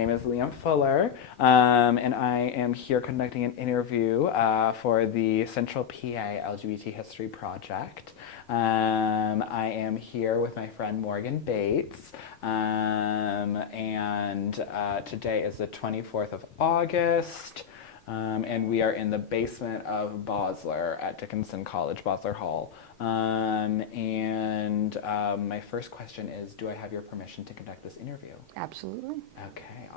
name is Liam Fuller, and I am here conducting an interview for the Central PA LGBT History Project. I am here with my friend Morgan Bates, and today is the 24th of August. And we are in the basement of Bosler at Dickinson College, Bosler Hall. My first question is, do I have your permission to conduct this interview? Absolutely. Okay,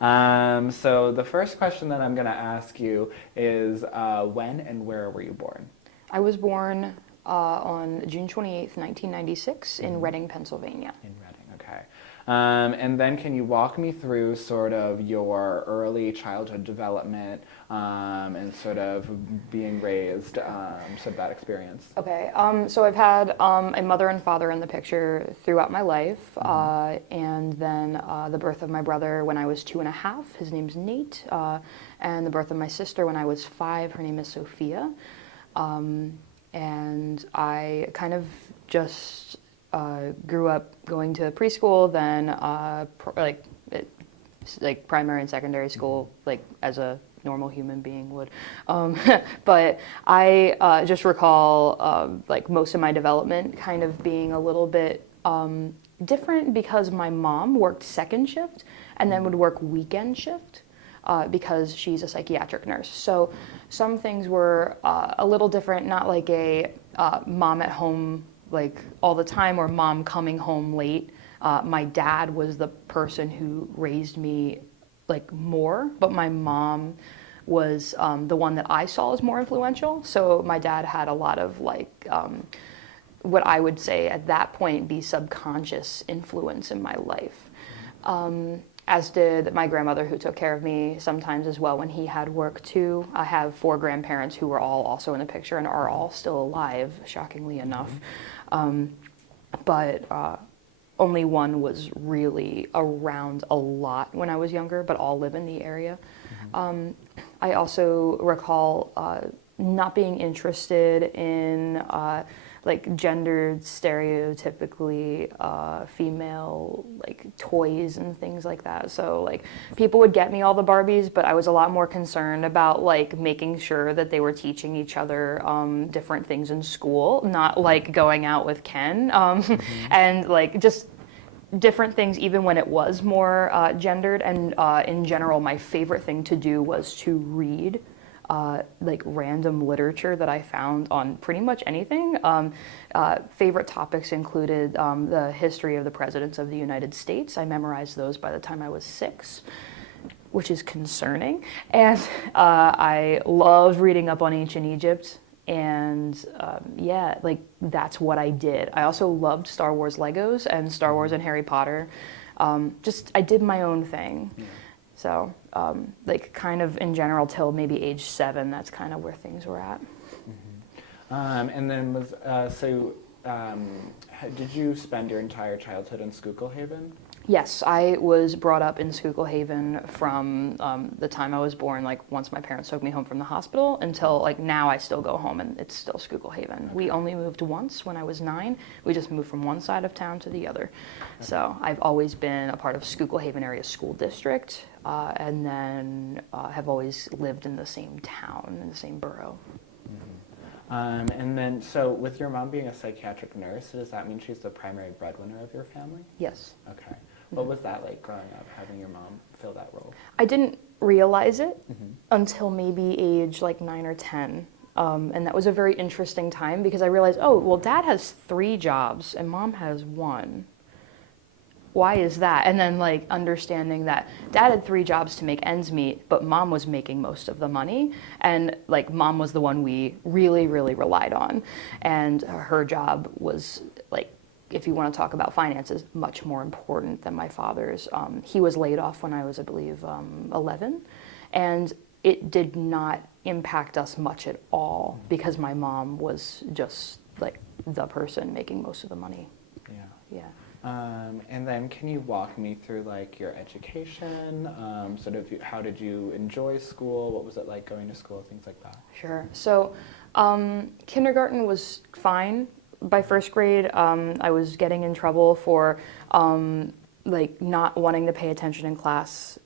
awesome. So the first question that I'm going to ask you is, when and where were you born? I was born on June 28th, 1996 in Reading, Pennsylvania. In Reading, okay. And then can you walk me through sort of your early childhood development and sort of being raised, sort of that experience? Okay, so I've had a mother and father in the picture throughout my life, and then the birth of my brother when I was 2.5, his name's Nate, and the birth of my sister when I was 5, her name is Sophia, and I kind of just grew up going to preschool, then like primary and secondary school, like as a normal human being would. But I just recall like most of my development kind of being a little bit different because my mom worked second shift and then would work weekend shift because she's a psychiatric nurse. So some things were a little different, not like a mom at home like all the time or mom coming home late. My dad was the person who raised me like more, but my mom was the one that I saw as more influential. So my dad had a lot of like what I would say at that point be subconscious influence in my life. As did my grandmother, who took care of me sometimes as well when he had work too. I have 4 grandparents who were all also in the picture and are all still alive, shockingly enough. But only one was really around a lot when I was younger, but all live in the area. I also recall not being interested in like gendered, stereotypically female like toys and things like that. So like people would get me all the Barbies, but I was a lot more concerned about like making sure that they were teaching each other different things in school, not like going out with Ken, and like just different things even when it was more gendered. And in general, my favorite thing to do was to read like random literature that I found on pretty much anything. Favorite topics included the history of the presidents of the United States. I memorized those by the time I was 6, which is concerning. And I loved reading up on ancient Egypt. And yeah, like that's what I did. I also loved Star Wars Legos and Star Wars and Harry Potter. Just I did my own thing. Yeah. So, like, kind of in general, till maybe age 7, that's kind of where things were at. And then did you spend your entire childhood in Schuylkill Haven? Yes, I was brought up in Schuylkill Haven from the time I was born, like once my parents took me home from the hospital until like now I still go home and it's still Schuylkill Haven. Okay. We only moved once when I was 9. We just moved from one side of town to the other. Okay. So I've always been a part of Schuylkill Haven Area School District and then have always lived in the same town, in the same borough. And then, so with your mom being a psychiatric nurse, does that mean she's the primary breadwinner of your family? Yes. Okay. What was that like growing up, having your mom fill that role? I didn't realize it until maybe age like 9 or 10. And that was a very interesting time because I realized, oh, well, Dad has 3 jobs and Mom has 1. Why is that? And then like understanding that Dad had 3 jobs to make ends meet, but Mom was making most of the money. And like Mom was the one we really, really relied on. And her job was like, if you want to talk about finances, much more important than my father's. He was laid off when I was, I believe, 11. And it did not impact us much at all because my mom was just like the person making most of the money. Yeah. And then can you walk me through like your education, sort of how did you enjoy school, what was it like going to school, things like that? Sure. So kindergarten was fine. By 1st grade, I was getting in trouble for like not wanting to pay attention in class.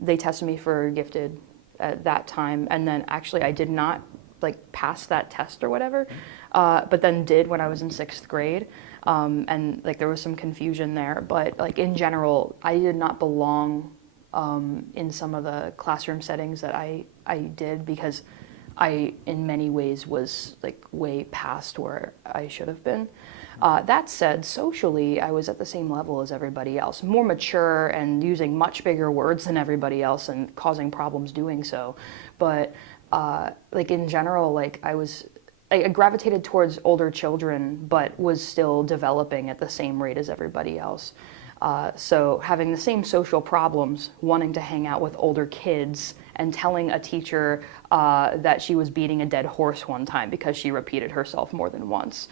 They tested me for gifted at that time, and then actually I did not like pass that test or whatever, but then did when I was in 6th grade. And like there was some confusion there, but like in general, I did not belong in some of the classroom settings that I did, because I in many ways was like way past where I should have been. That said, socially, I was at the same level as everybody else, more mature and using much bigger words than everybody else and causing problems doing so. But like in general, like I gravitated towards older children, but was still developing at the same rate as everybody else. So having the same social problems, wanting to hang out with older kids, and telling a teacher that she was beating a dead horse one time because she repeated herself more than once.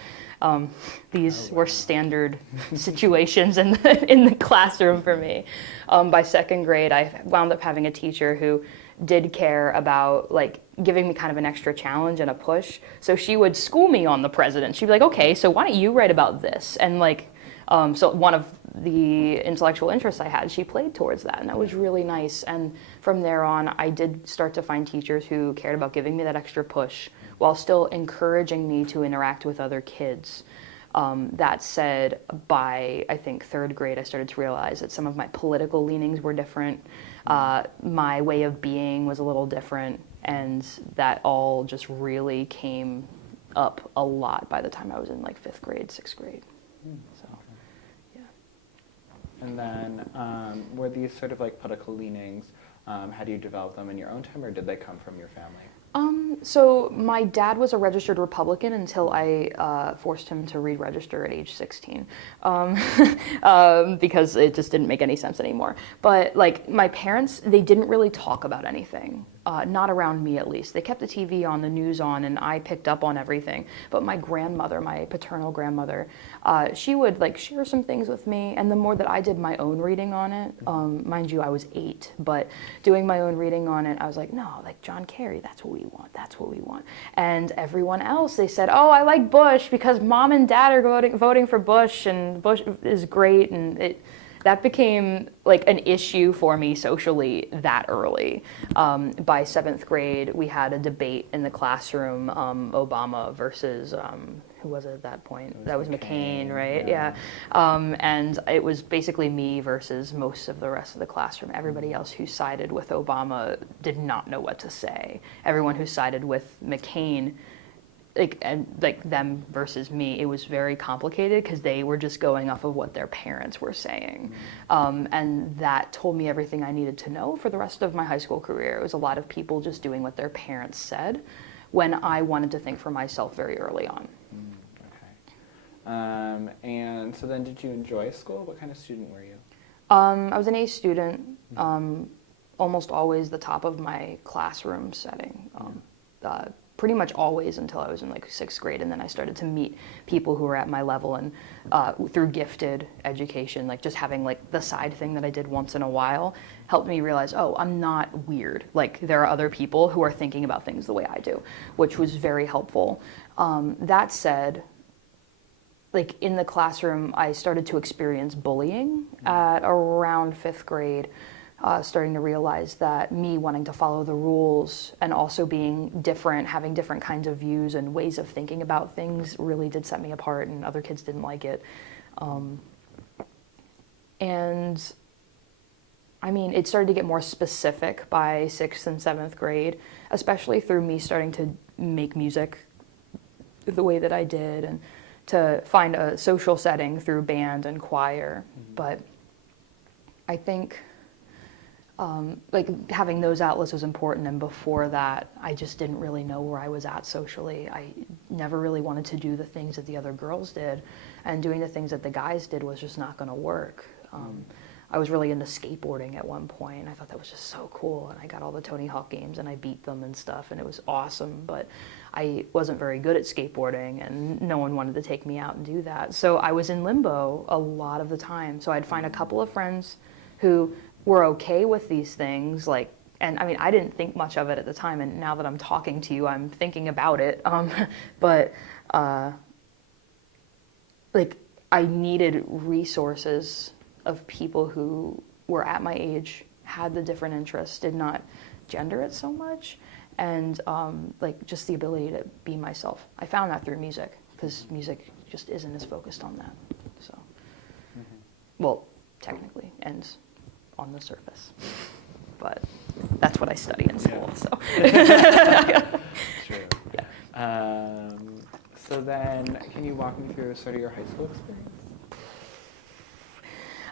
These were standard situations in the classroom for me. By 2nd grade, I wound up having a teacher who did care about like giving me kind of an extra challenge and a push. So she would school me on the president. She'd be like, okay, so why don't you write about this? And like, so one of the intellectual interests I had, she played towards that, and that was really nice. And from there on, I did start to find teachers who cared about giving me that extra push while still encouraging me to interact with other kids. That said, by I think 3rd grade, I started to realize that some of my political leanings were different. My way of being was a little different, and that all just really came up a lot by the time I was in like 5th grade, 6th grade. So, yeah. And then were these sort of like political leanings, how do you develop them in your own time, or did they come from your family? So my dad was a registered Republican until I forced him to re-register at age 16, because it just didn't make any sense anymore. But like my parents, they didn't really talk about anything, not around me at least. They kept the TV on, the news on, and I picked up on everything. But my grandmother, my paternal grandmother, she would like share some things with me, and the more that I did my own reading on it, mind you, I was 8, but doing my own reading on it, I was like, no, like John Kerry, that's what we want. That's what we want. And everyone else, they said, oh, I like Bush because mom and dad are voting for Bush, and Bush is great. And that became like an issue for me socially that early. By 7th grade, we had a debate in the classroom, Obama versus, who was it at that point? That was McCain, right? Yeah. And it was basically me versus most of the rest of the classroom. Everybody else who sided with Obama did not know what to say. Everyone who sided with McCain, like them versus me, it was very complicated because they were just going off of what their parents were saying. And that told me everything I needed to know for the rest of my high school career. It was a lot of people just doing what their parents said when I wanted to think for myself very early on. Okay. And so then did you enjoy school? What kind of student were you? I was an A student, almost always the top of my classroom setting. Pretty much always until I was in like 6th grade, and then I started to meet people who were at my level, and through gifted education, like just having like the side thing that I did once in a while helped me realize, oh, I'm not weird. Like there are other people who are thinking about things the way I do, which was very helpful. That said, like in the classroom, I started to experience bullying at around 5th grade. Starting to realize that me wanting to follow the rules and also being different, having different kinds of views and ways of thinking about things really did set me apart, and other kids didn't like it. And I mean, it started to get more specific by 6th and 7th grade, especially through me starting to make music the way that I did, and to find a social setting through band and choir. But I think like having those outlets was important, and before that I just didn't really know where I was at socially. I never really wanted to do the things that the other girls did, and doing the things that the guys did was just not going to work. I was really into skateboarding at one point. I thought that was just so cool, and I got all the Tony Hawk games and I beat them and stuff, and it was awesome, but I wasn't very good at skateboarding, and no one wanted to take me out and do that. So I was in limbo a lot of the time. So I'd find a couple of friends who were okay with these things, like, and I mean, I didn't think much of it at the time, and now that I'm talking to you, I'm thinking about it. But like, I needed resources of people who were at my age, had the different interests, did not gender it so much, and like just the ability to be myself. I found that through music, because music just isn't as focused on that. So, well, technically, and on the surface, but that's what I study in school. So. True. Yeah. So then, can you walk me through sort of your high school experience?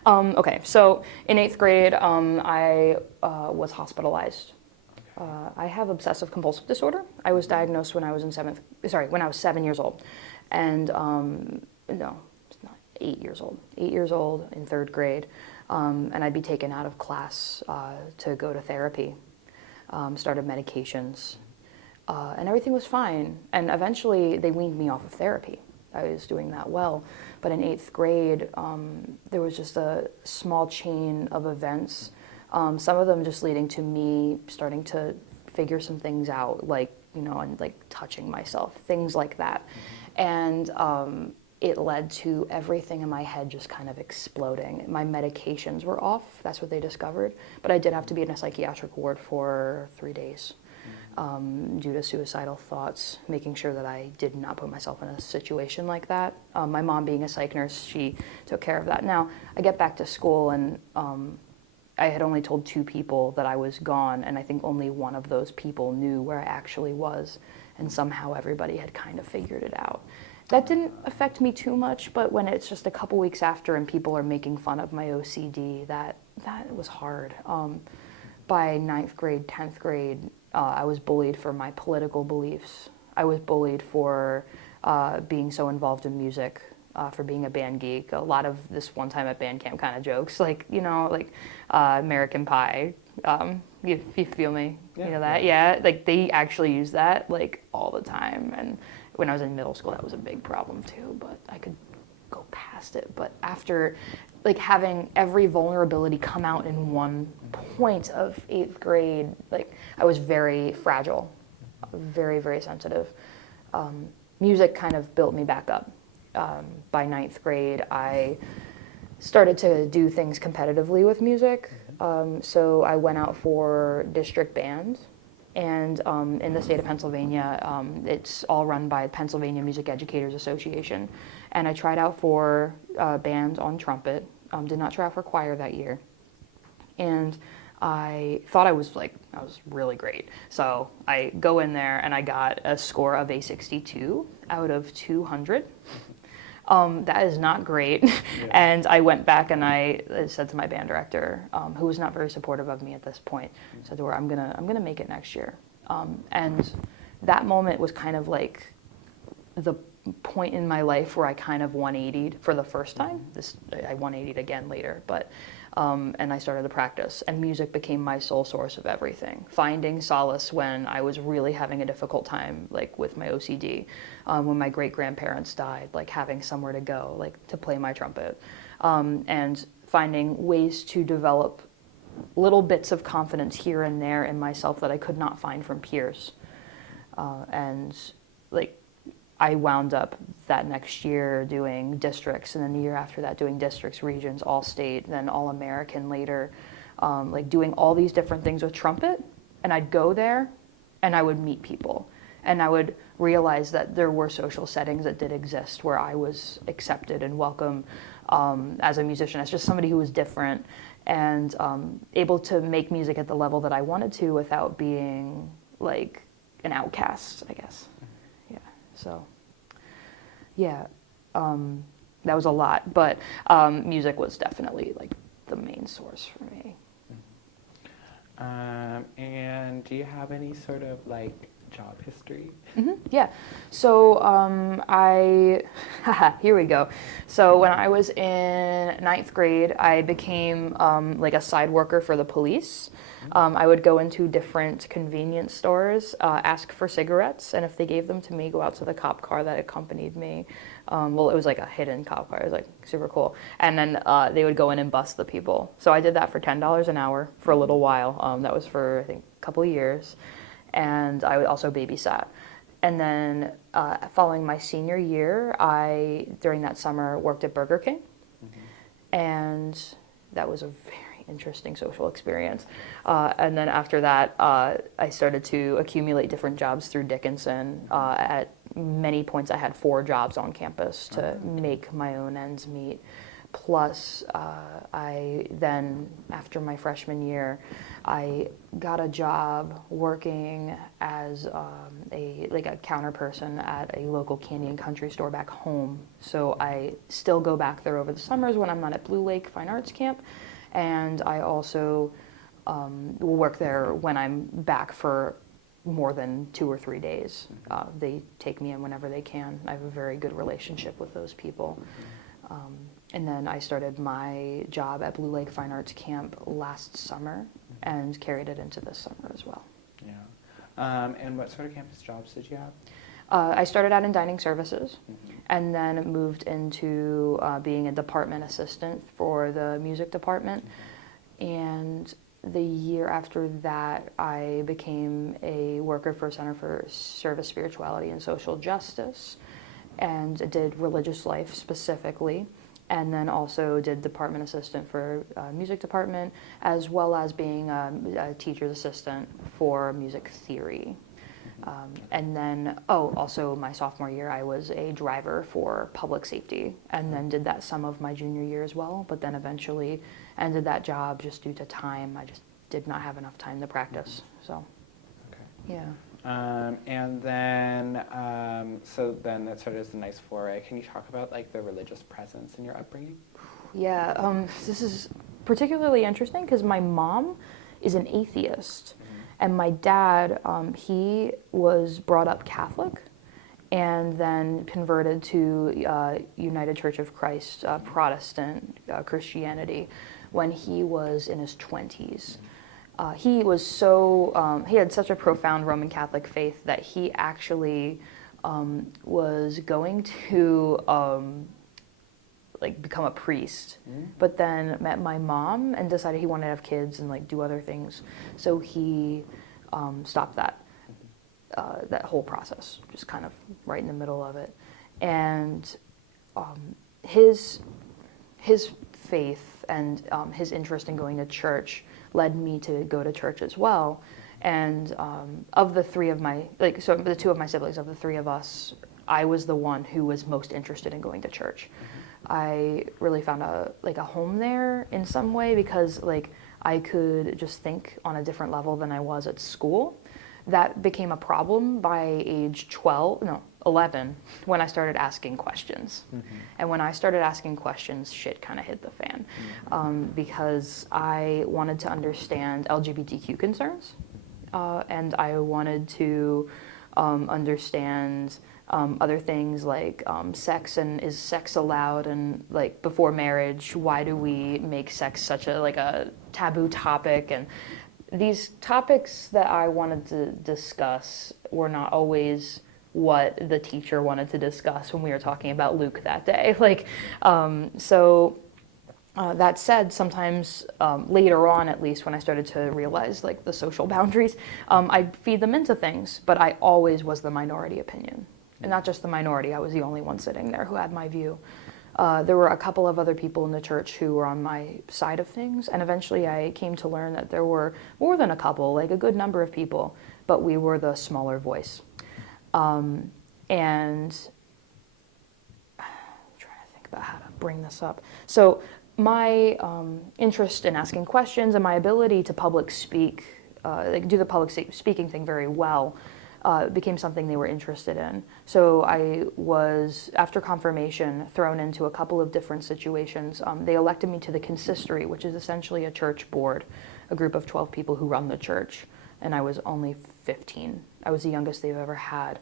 Okay, so in 8th grade, I was hospitalized. I have obsessive compulsive disorder. I was diagnosed when I was when I was 7 years old, and no, it's not 8 years old. 8 years old in 3rd grade, and I'd be taken out of class to go to therapy. Started medications, and everything was fine. And eventually, they weaned me off of therapy. I was doing that well. But in 8th grade, there was just a small chain of events, some of them just leading to me starting to figure some things out, like, you know, and like touching myself, things like that. And it led to everything in my head just kind of exploding. My medications were off, that's what they discovered, but I did have to be in a psychiatric ward for 3 days. Due to suicidal thoughts, making sure that I did not put myself in a situation like that. My mom being a psych nurse, she took care of that. Now, I get back to school and I had only told 2 people that I was gone, and I think only one of those people knew where I actually was, and somehow everybody had kind of figured it out. That didn't affect me too much, but when it's just a couple weeks after and people are making fun of my OCD, that was hard. By 9th grade, 10th grade, I was bullied for my political beliefs. I was bullied for being so involved in music, for being a band geek. A lot of this one time at band camp kind of jokes, like, you know, like American Pie. You feel me? Yeah, you know that? Yeah, like they actually use that like all the time. And when I was in middle school, that was a big problem too, but I could go past it. But after like having every vulnerability come out in one point of 8th grade, like I was very fragile, very, very sensitive. Music kind of built me back up. By 9th grade, I started to do things competitively with music. So I went out for district band, and in the state of Pennsylvania, it's all run by Pennsylvania Music Educators Association. And I tried out for band on trumpet, did not try out for choir that year. And I thought I was really great. So I go in there and I got a score of a 62 out of 200. That is not great. Yeah. And I went back and I said to my band director, who was not very supportive of me at this point, said to her, I'm gonna make it next year. And that moment was kind of like the point in my life where I kind of 180'd for the first time. I 180'd again later, but and I started to practice, and music became my sole source of everything. Finding solace when I was really having a difficult time, like with my OCD, when my great-grandparents died, like having somewhere to go, like to play my trumpet, and finding ways to develop little bits of confidence here and there in myself that I could not find from peers. And like I wound up that next year doing districts, and then the year after that doing districts, regions, all state, then all American later, like doing all these different things with trumpet. And I'd go there and I would meet people, and I would realize that there were social settings that did exist where I was accepted and welcome as a musician, as just somebody who was different, and able to make music at the level that I wanted to without being like an outcast, I guess. Yeah, so yeah, that was a lot, but music was definitely like the main source for me. And do you have any sort of like job history? Yeah, so here we go. So when I was in 9th grade, I became like a side worker for the police. I would go into different convenience stores, ask for cigarettes, and if they gave them to me, go out to the cop car that accompanied me. Well, it was like a hidden cop car. It was like super cool. And then they would go in and bust the people. So I did that for $10 an hour for a little while. That was for, I think, a couple of years. And I would also babysat. And then following my senior year, during that summer, worked at Burger King. And that was a very interesting social experience. And then after that, I started to accumulate different jobs through Dickinson. At many points, I had 4 jobs on campus to make my own ends meet. Plus, I then, after my freshman year, I got a job working as a counter person at a local candy and country store back home. So I still go back there over the summers when I'm not at Blue Lake Fine Arts Camp, and I also will work there when I'm back for more than 2 or 3 days. They take me in whenever they can. I have a very good relationship with those people. And then I started my job at Blue Lake Fine Arts Camp last summer and carried it into this summer as well. Yeah. And what sort of campus jobs did you have? I started out in dining services and then moved into being a department assistant for the music department. And the year after that, I became a worker for Center for Service, Spirituality, and Social Justice, and did religious life specifically, and then also did department assistant for music department, as well as being a teacher's assistant for music theory. And then, also my sophomore year, I was a driver for public safety, and then did that some of my junior year as well, but then eventually ended that job just due to time. I just did not have enough time to practice, so, yeah. And then, so then that sort of is a nice foray. Can you talk about like the religious presence in your upbringing? Yeah, this is particularly interesting because my mom is an atheist, and my dad, he was brought up Catholic and then converted to United Church of Christ, Protestant Christianity, when he was in his 20s. He was he had such a profound Roman Catholic faith that he actually was going to become a priest, but then met my mom and decided he wanted to have kids and like do other things. So he stopped that whole process, just kind of right in the middle of it. And his faith and his interest in going to church led me to go to church as well. And of the 3 of my, so the 2 of my siblings, of the 3 of us, I was the one who was most interested in going to church. I really found a home there in some way because I could just think on a different level than I was at school. That became a problem by age 11 when I started asking questions. And when I started asking questions, shit kind of hit the fan because I wanted to understand LGBTQ concerns and I wanted to understand other things like sex, and is sex allowed, and before marriage, why do we make sex such a taboo topic? And these topics that I wanted to discuss were not always what the teacher wanted to discuss when we were talking about Luke that day. That said, sometimes later on, at least when I started to realize the social boundaries, I'd feed them into things, but I always was the minority opinion. And not just the minority, I was the only one sitting there who had my view. There were a couple of other people in the church who were on my side of things, and eventually I came to learn that there were more than a couple, a good number of people, but we were the smaller voice. And I'm trying to think about how to bring this up. So my interest in asking questions and my ability to public speak, do the public speaking thing very well, became something they were interested in. So I was, after confirmation, thrown into a couple of different situations. They elected me to the consistory, which is essentially a church board, a group of 12 people who run the church, and I was only 15. I was the youngest they've ever had.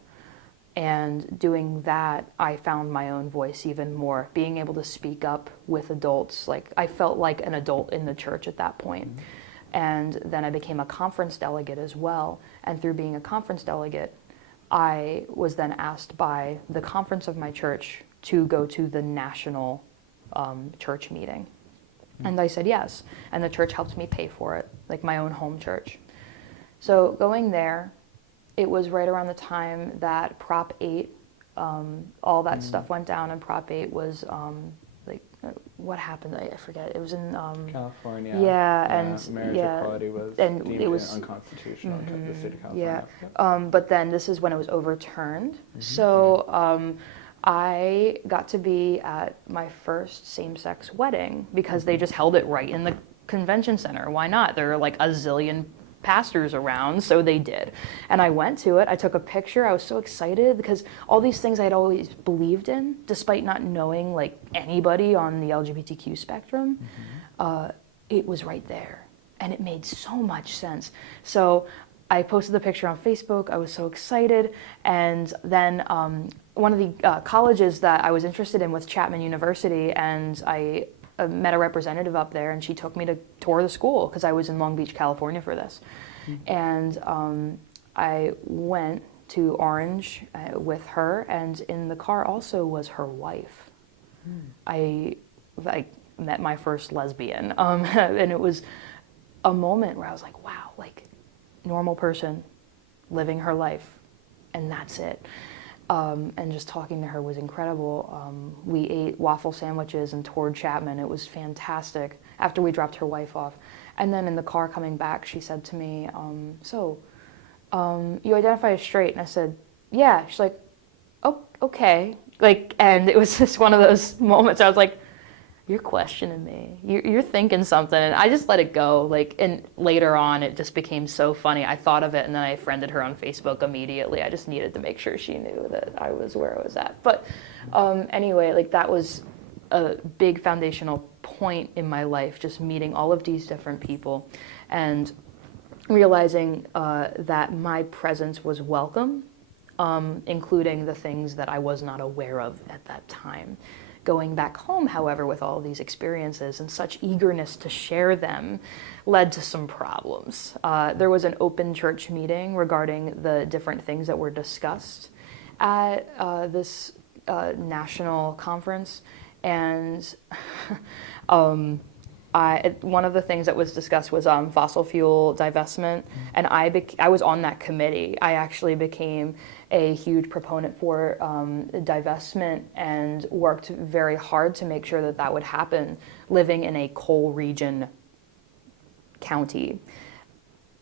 And doing that, I found my own voice even more, being able to speak up with adults. I felt like an adult in the church at that point. And then I became a conference delegate as well. And through being a conference delegate, I was then asked by the conference of my church to go to the national church meeting. And I said yes. And the church helped me pay for it, my own home church. So going there, it was right around the time that Prop 8, all that stuff went down, and Prop 8 was what happened? I forget. It was in California. yeah, and marriage equality was and deemed it was unconstitutional in the state of California. yeah. But then this is when it was overturned. So I got to be at my first same-sex wedding because they just held it right in the convention center. Why not? There are like a zillion pastors around, so they did. And I went to it. I took a picture. I was so excited because all these things I'd always believed in, despite not knowing like anybody on the LGBTQ spectrum, it was right there. And it made so much sense. So I posted the picture on Facebook. I was so excited. And then one of the colleges that I was interested in was Chapman University, and I met a representative up there, and she took me to tour the school because I was in Long Beach, California for this. And I went to Orange with her, and in the car also was her wife. I met my first lesbian, and it was a moment where I was like, wow, like normal person living her life, and that's it. And just talking to her was incredible. We ate waffle sandwiches and toured Chapman. It was fantastic after we dropped her wife off. And then in the car coming back, she said to me, you identify as straight? And I said, yeah. She's like, oh, okay. Like, and it was just one of those moments I was like, you're questioning me. You're thinking something. And I just let it go. Like, and later on, it just became so funny. I thought of it, and then I friended her on Facebook immediately. I just needed to make sure she knew that I was where I was at. But anyway, like that was a big foundational point in my life, just meeting all of these different people and realizing that my presence was welcome, including the things that I was not aware of at that time. Going back home, however, with all these experiences and such eagerness to share them led to some problems. There was an open church meeting regarding the different things that were discussed at this national conference, and one of the things that was discussed was fossil fuel divestment, and I was on that committee. I actually became a huge proponent for divestment and worked very hard to make sure that that would happen, living in a coal region county.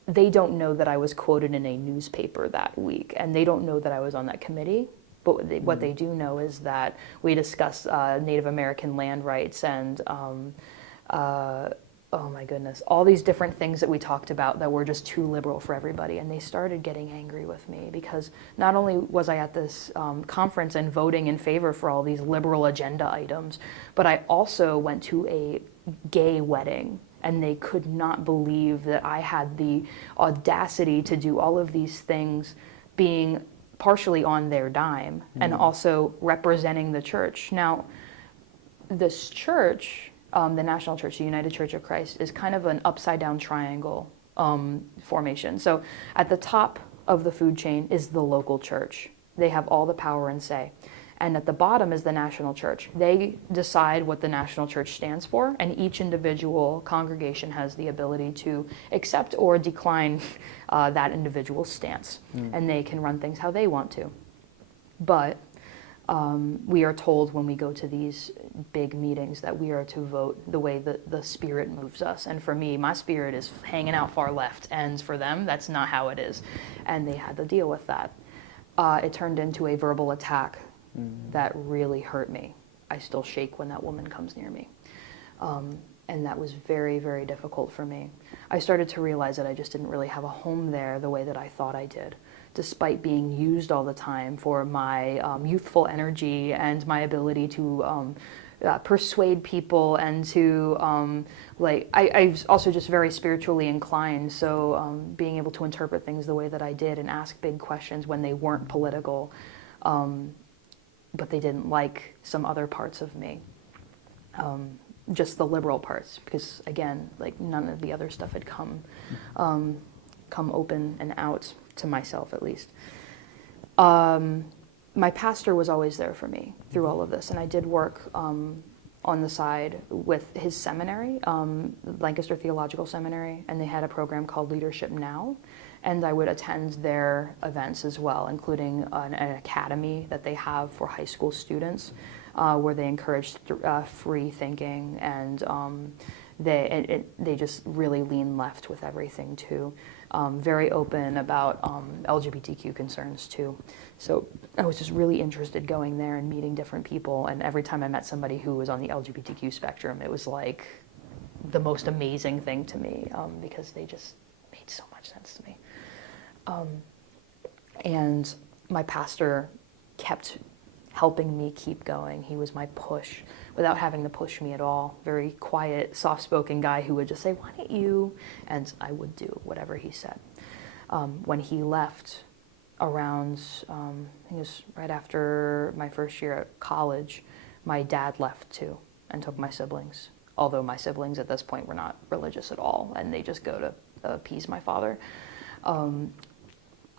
They don't know that I was quoted in a newspaper that week, and they don't know that I was on that committee. But what they do know is that we discussed Native American land rights and oh my goodness, all these different things that we talked about that were just too liberal for everybody. And they started getting angry with me because not only was I at this conference and voting in favor for all these liberal agenda items, but I also went to a gay wedding, and they could not believe that I had the audacity to do all of these things, being partially on their dime and also representing the church. Now, this church, the National Church, the United Church of Christ, is kind of an upside-down triangle formation. So at the top of the food chain is the local church. They have all the power and say. And at the bottom is the national church. They decide what the national church stands for, and each individual congregation has the ability to accept or decline that individual stance. And they can run things how they want to. But we are told when we go to these big meetings that we are to vote the way that the Spirit moves us. And for me, my spirit is hanging out far left. And for them, that's not how it is. And they had to deal with that. It turned into a verbal attack that really hurt me. I still shake when that woman comes near me. And that was very, very difficult for me. I started to realize that I just didn't really have a home there the way that I thought I did, despite being used all the time for my youthful energy and my ability to persuade people and to, I was also just very spiritually inclined, so being able to interpret things the way that I did and ask big questions when they weren't political, but they didn't like some other parts of me. Just the liberal parts, because again, like none of the other stuff had come open and out to myself, at least. My pastor was always there for me through all of this, and I did work on the side with his seminary, Lancaster Theological Seminary, and they had a program called Leadership Now, and I would attend their events as well, including an academy that they have for high school students. where they encouraged free thinking, and they just really lean left with everything too. Very open about LGBTQ concerns too. So I was just really interested going there and meeting different people, and every time I met somebody who was on the LGBTQ spectrum, it was like the most amazing thing to me, because they just made so much sense to me. And my pastor kept helping me keep going. He was my push without having to push me at all. Very quiet, soft-spoken guy who would just say, "Why don't you?" And I would do whatever he said. When he left around, I think it was right after my first year at college, my dad left too and took my siblings. Although my siblings at this point were not religious at all, and they just go to appease my father.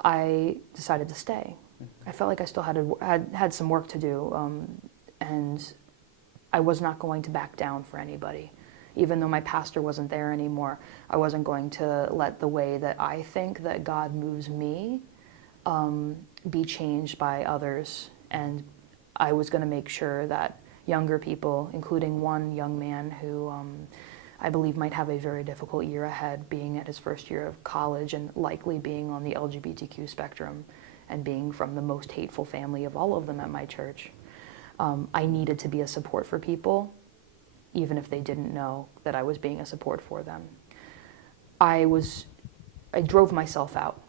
I decided to stay. I felt like I still had some work to do, and I was not going to back down for anybody. Even though my pastor wasn't there anymore, I wasn't going to let the way that I think that God moves me be changed by others. And I was going to make sure that younger people, including one young man who I believe might have a very difficult year ahead, being at his first year of college and likely being on the LGBTQ spectrum and being from the most hateful family of all of them at my church. I needed to be a support for people, even if they didn't know that I was being a support for them. I drove myself out.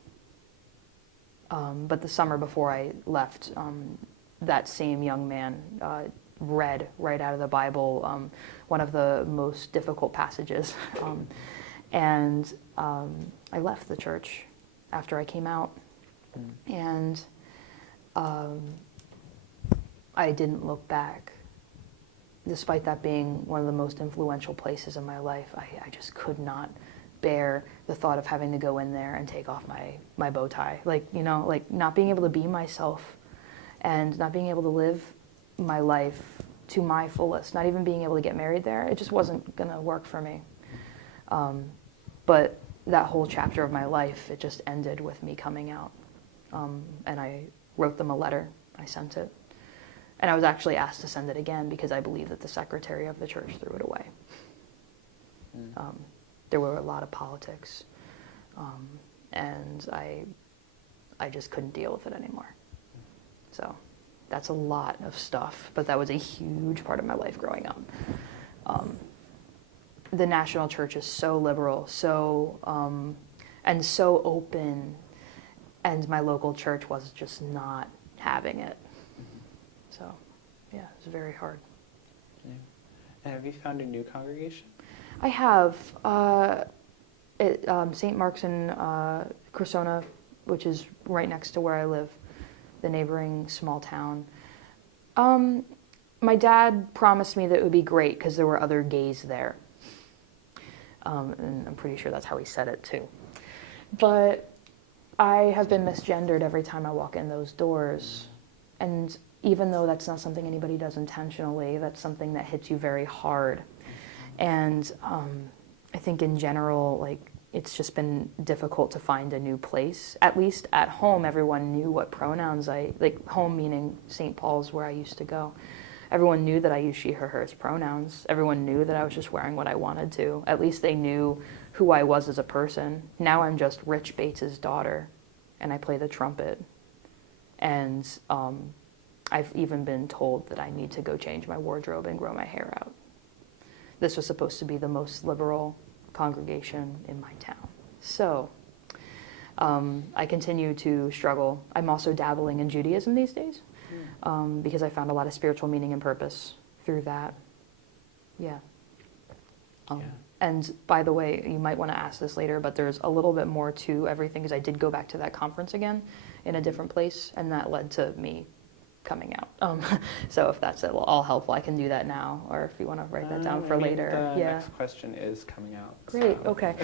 But the summer before I left, that same young man read right out of the Bible one of the most difficult passages. And I left the church after I came out. And I didn't look back. Despite that being one of the most influential places in my life, I just could not bear the thought of having to go in there and take off my bow tie. Like not being able to be myself and not being able to live my life to my fullest, not even being able to get married there. It just wasn't going to work for me. But that whole chapter of my life, it just ended with me coming out. And I wrote them a letter. I sent it. And I was actually asked to send it again because I believe that the secretary of the church threw it away. There were a lot of politics, and I just couldn't deal with it anymore. So that's a lot of stuff, but that was a huge part of my life growing up. The national church is so liberal, and so open, and my local church was just not having it. So, yeah, it was very hard. Yeah. And have you found a new congregation? I have. St. Mark's in Cressona, which is right next to where I live, the neighboring small town. My dad promised me that it would be great because there were other gays there. And I'm pretty sure that's how he said it too. But I have been misgendered every time I walk in those doors. And even though that's not something anybody does intentionally, that's something that hits you very hard. And I think in general, like, it's just been difficult to find a new place. At least at home, everyone knew what pronouns home meaning St. Paul's where I used to go. Everyone knew that I used she, her, hers pronouns. Everyone knew that I was just wearing what I wanted to. At least they knew who I was as a person. Now I'm just Rich Bates's daughter, and I play the trumpet. And I've even been told that I need to go change my wardrobe and grow my hair out. This was supposed to be the most liberal congregation in my town. So I continue to struggle. I'm also dabbling in Judaism these days because I found a lot of spiritual meaning and purpose through that. Yeah. And by the way, you might want to ask this later, but there's a little bit more to everything because I did go back to that conference again in a different place, and that led to me coming out. So if that's at all helpful, I can do that now, or if you want to write that down for later. The next question is coming out. Great, so. okay.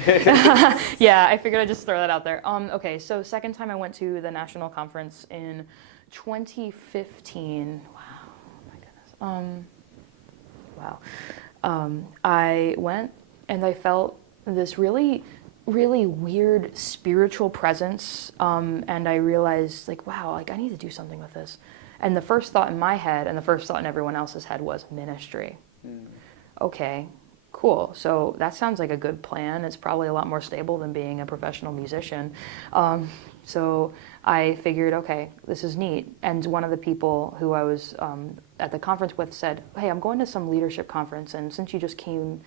Yeah, I figured I'd just throw that out there. Okay, so second time I went to the national conference in 2015. Wow, oh my goodness. Wow. I went and I felt this really, really weird spiritual presence, and I realized, like, wow, like, I need to do something with this. And the first thought in my head and the first thought in everyone else's head was ministry. Okay, cool. So that sounds like a good plan. It's probably a lot more stable than being a professional musician. So I figured, okay, this is neat. And one of the people who I was at the conference with said, hey, I'm going to some leadership conference, and since you just came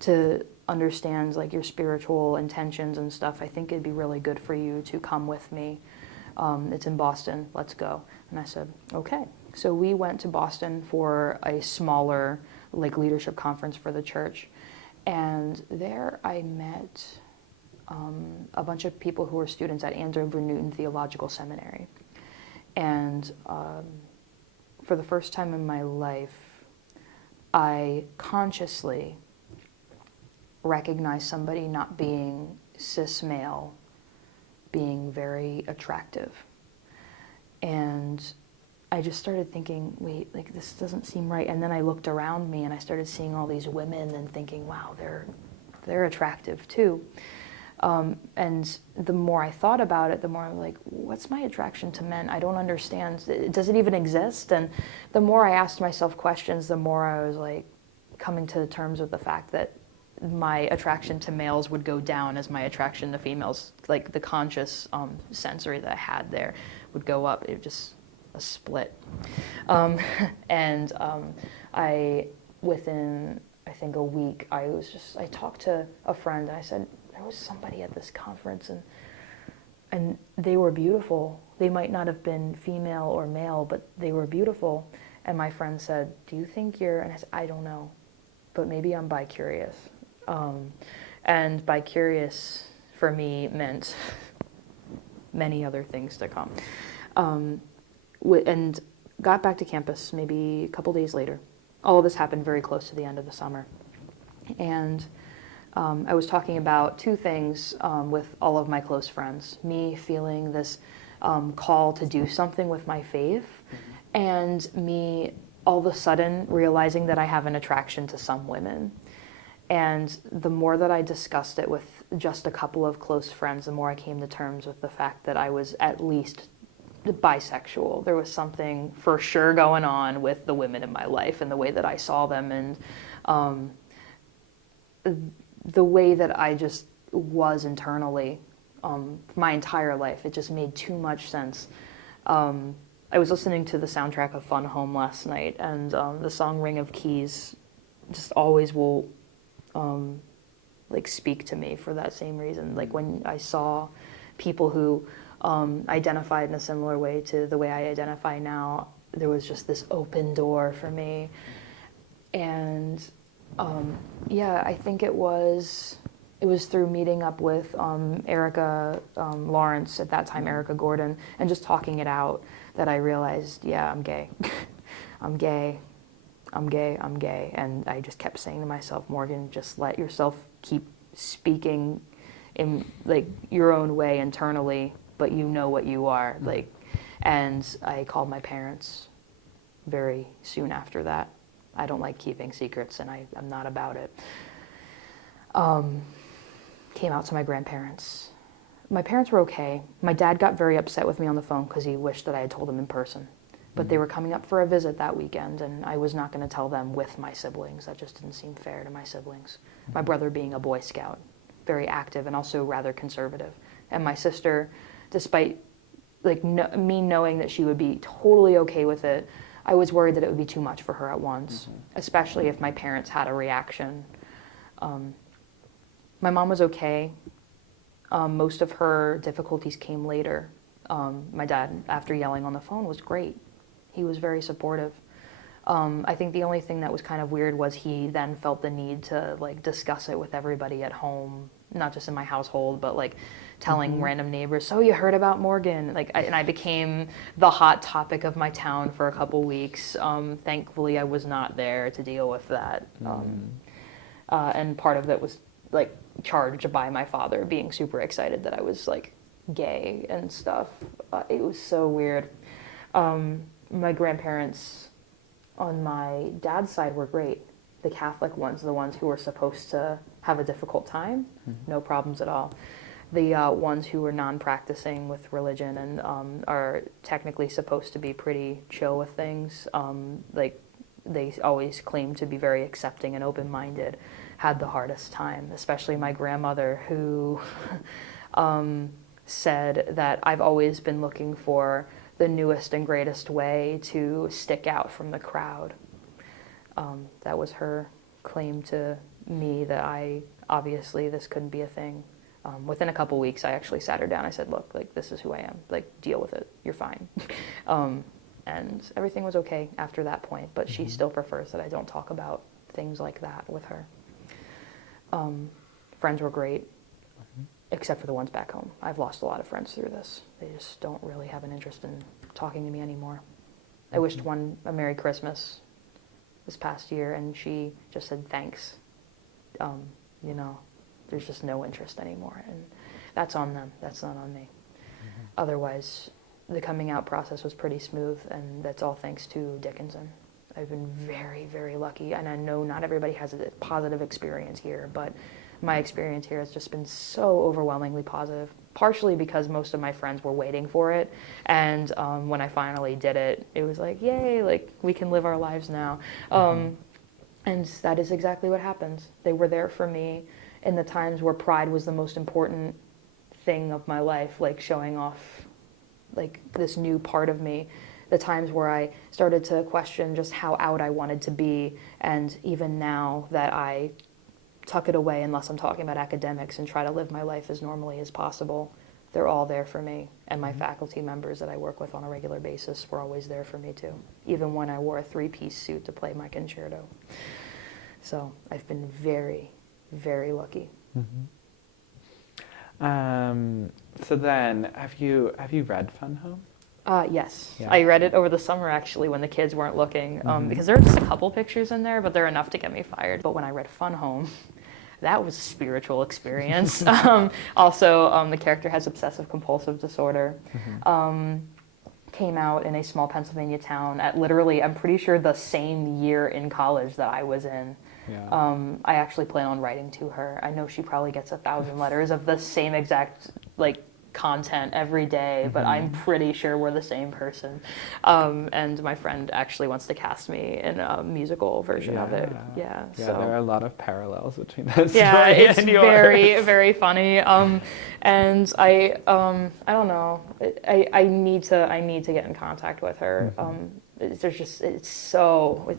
to understand like your spiritual intentions and stuff, I think it'd be really good for you to come with me. It's in Boston, let's go. And I said, okay. So we went to Boston for a smaller like leadership conference for the church. And there I met a bunch of people who were students at Andover Newton Theological Seminary. And for the first time in my life, I consciously recognized somebody not being cis male being very attractive. And I just started thinking, wait, like this doesn't seem right. And then I looked around me and I started seeing all these women and thinking, wow, they're attractive too. And the more I thought about it, the more I'm like, what's my attraction to men? I don't understand. Does it even exist? And the more I asked myself questions, the more I was like coming to terms with the fact that my attraction to males would go down as my attraction to females, like the conscious sensory that I had there would go up. It just a split. I, within, I think a week, I talked to a friend and I said, there was somebody at this conference and they were beautiful. They might not have been female or male, but they were beautiful. And my friend said, do you think you're, and I said, I don't know, but maybe I'm bi-curious. And bi-curious for me meant many other things to come. And got back to campus maybe a couple days later. All of this happened very close to the end of the summer. And I was talking about two things with all of my close friends. Me feeling this call to do something with my faith, and me all of a sudden realizing that I have an attraction to some women. And the more that I discussed it with just a couple of close friends, the more I came to terms with the fact that I was at least bisexual. There was something for sure going on with the women in my life and the way that I saw them, and the way that I just was internally my entire life. It just made too much sense. I was listening to the soundtrack of Fun Home last night, and the song Ring of Keys just always will like speak to me for that same reason. Like when I saw people who identified in a similar way to the way I identify now, there was just this open door for me. And yeah, I think it was through meeting up with Erica Lawrence, at that time Erica Gordon, and just talking it out that I realized, yeah, I'm gay. I'm gay. I'm gay, I'm gay. And I just kept saying to myself, Morgan, just let yourself keep speaking in like your own way internally, but you know what you are. Like, and I called my parents very soon after that. I don't like keeping secrets, and I'm not about it. Came out to my grandparents. My parents were okay. My dad got very upset with me on the phone because he wished that I had told him in person. But they were coming up for a visit that weekend, and I was not going to tell them with my siblings. That just didn't seem fair to my siblings. My brother being a Boy Scout, very active and also rather conservative. And my sister, despite like me knowing that she would be totally okay with it, I was worried that it would be too much for her at once, especially if my parents had a reaction. My mom was okay. Most of her difficulties came later. My dad, after yelling on the phone, was great. He was very supportive. I think the only thing that was kind of weird was he then felt the need to like discuss it with everybody at home, not just in my household, but like telling random neighbors, so you heard about Morgan? Like, and I became the hot topic of my town for a couple weeks. Thankfully, I was not there to deal with that. And part of that was like charged by my father being super excited that I was like gay and stuff. It was so weird. My grandparents on my dad's side were great. The Catholic ones, the ones who were supposed to have a difficult time, no problems at all. the ones who are non-practicing with religion and are technically supposed to be pretty chill with things, like they always claim to be very accepting and open-minded, had the hardest time, especially my grandmother, who said that I've always been looking for the newest and greatest way to stick out from the crowd. That was her claim to me, that obviously this couldn't be a thing. Within a couple weeks, I actually sat her down. I said, look, like, this is who I am. Like, deal with it. You're fine. And everything was okay after that point, but she still prefers that I don't talk about things like that with her. Friends were great, except for the ones back home. I've lost a lot of friends through this. They just don't really have an interest in talking to me anymore. I wished one a Merry Christmas this past year, and she just said thanks. You know, there's just no interest anymore, and that's on them. That's not on me. Otherwise, the coming out process was pretty smooth, and that's all thanks to Dickinson. I've been very, very lucky, and I know not everybody has a positive experience here, but my experience here has just been so overwhelmingly positive, partially because most of my friends were waiting for it, and when I finally did it, it was like, yay, like, we can live our lives now. And that is exactly what happened. They were there for me in the times where pride was the most important thing of my life, like showing off like this new part of me, the times where I started to question just how out I wanted to be, and even now that I tuck it away unless I'm talking about academics and try to live my life as normally as possible, they're all there for me. And my faculty members that I work with on a regular basis were always there for me too, even when I wore a three-piece suit to play my concerto. So I've been very, very lucky. So then, have you read Fun Home? Yes. Yeah. I read it over the summer, actually, when the kids weren't looking, because there were just a couple pictures in there, but they're enough to get me fired. But when I read Fun Home, that was a spiritual experience. Also, the character has obsessive-compulsive disorder. Came out in a small Pennsylvania town at literally, I'm pretty sure, the same year in college that I was in. Yeah. I actually plan on writing to her. I know she probably gets 1,000 letters of the same exact, like, content every day, but I'm pretty sure we're the same person. And my friend actually wants to cast me in a musical version of it. Yeah. Yeah, So there are a lot of parallels between this. yeah, story it's and yours. very, very funny. And I don't know. I need to get in contact with her. It's so.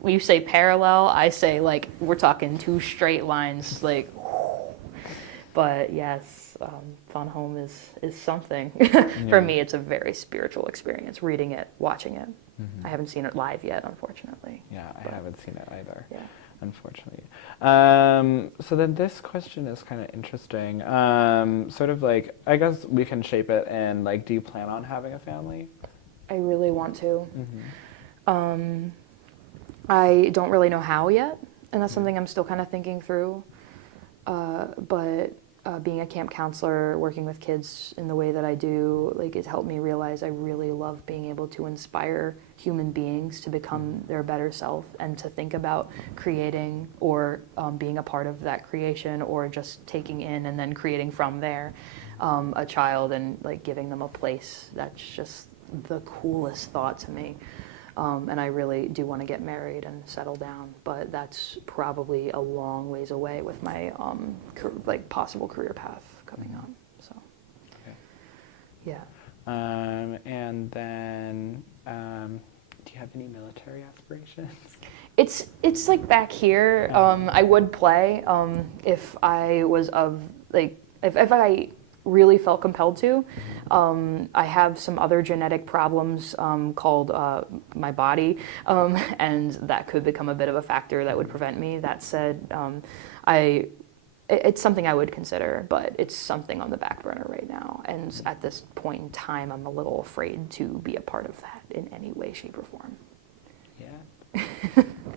When you say parallel, I say, like, we're talking two straight lines, like. But yes, Fun Home is something. For me, it's a very spiritual experience. Reading it, watching it. I haven't seen it live yet, unfortunately. Yeah, I haven't seen it either. Yeah. Unfortunately. So then this question is kind of interesting. Sort of like, I guess we can shape it in, like, do you plan on having a family? I really want to. I don't really know how yet, and that's something I'm still kind of thinking through. But being a camp counselor, working with kids in the way that I do, like, it's helped me realize I really love being able to inspire human beings to become their better self and to think about creating or being a part of that creation, or just taking in and then creating from there a child and, like, giving them a place. That's just the coolest thought to me. And I really do want to get married and settle down, but that's probably a long ways away with my like, possible career path coming up. So, Okay. yeah. And then, do you have any military aspirations? It's like back here. I would play if I was of, like, if I really felt compelled to. I have some other genetic problems called my body, and that could become a bit of a factor that would prevent me. That said, it's something I would consider, but it's something on the back burner right now. And at this point in time, I'm a little afraid to be a part of that in any way, shape, or form. Yeah.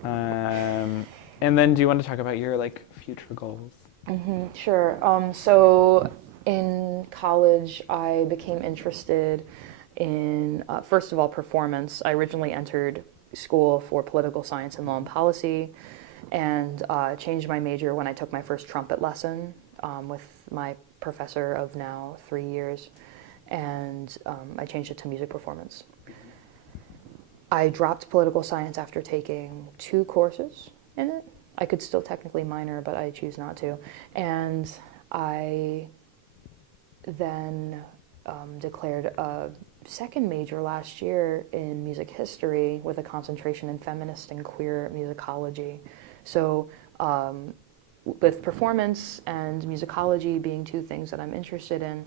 And then do you want to talk about your, like, future goals? Sure. So in college, I became interested in, first of all, performance. I originally entered school for political science and law and policy, and changed my major when I took my first trumpet lesson. with my professor of now 3 years, and I changed it to music performance. I dropped political science after taking 2 courses in it. I could still technically minor, but I choose not to. And I then declared a second major last year in music history with a concentration in feminist and queer musicology. So with performance and musicology being 2 things that I'm interested in,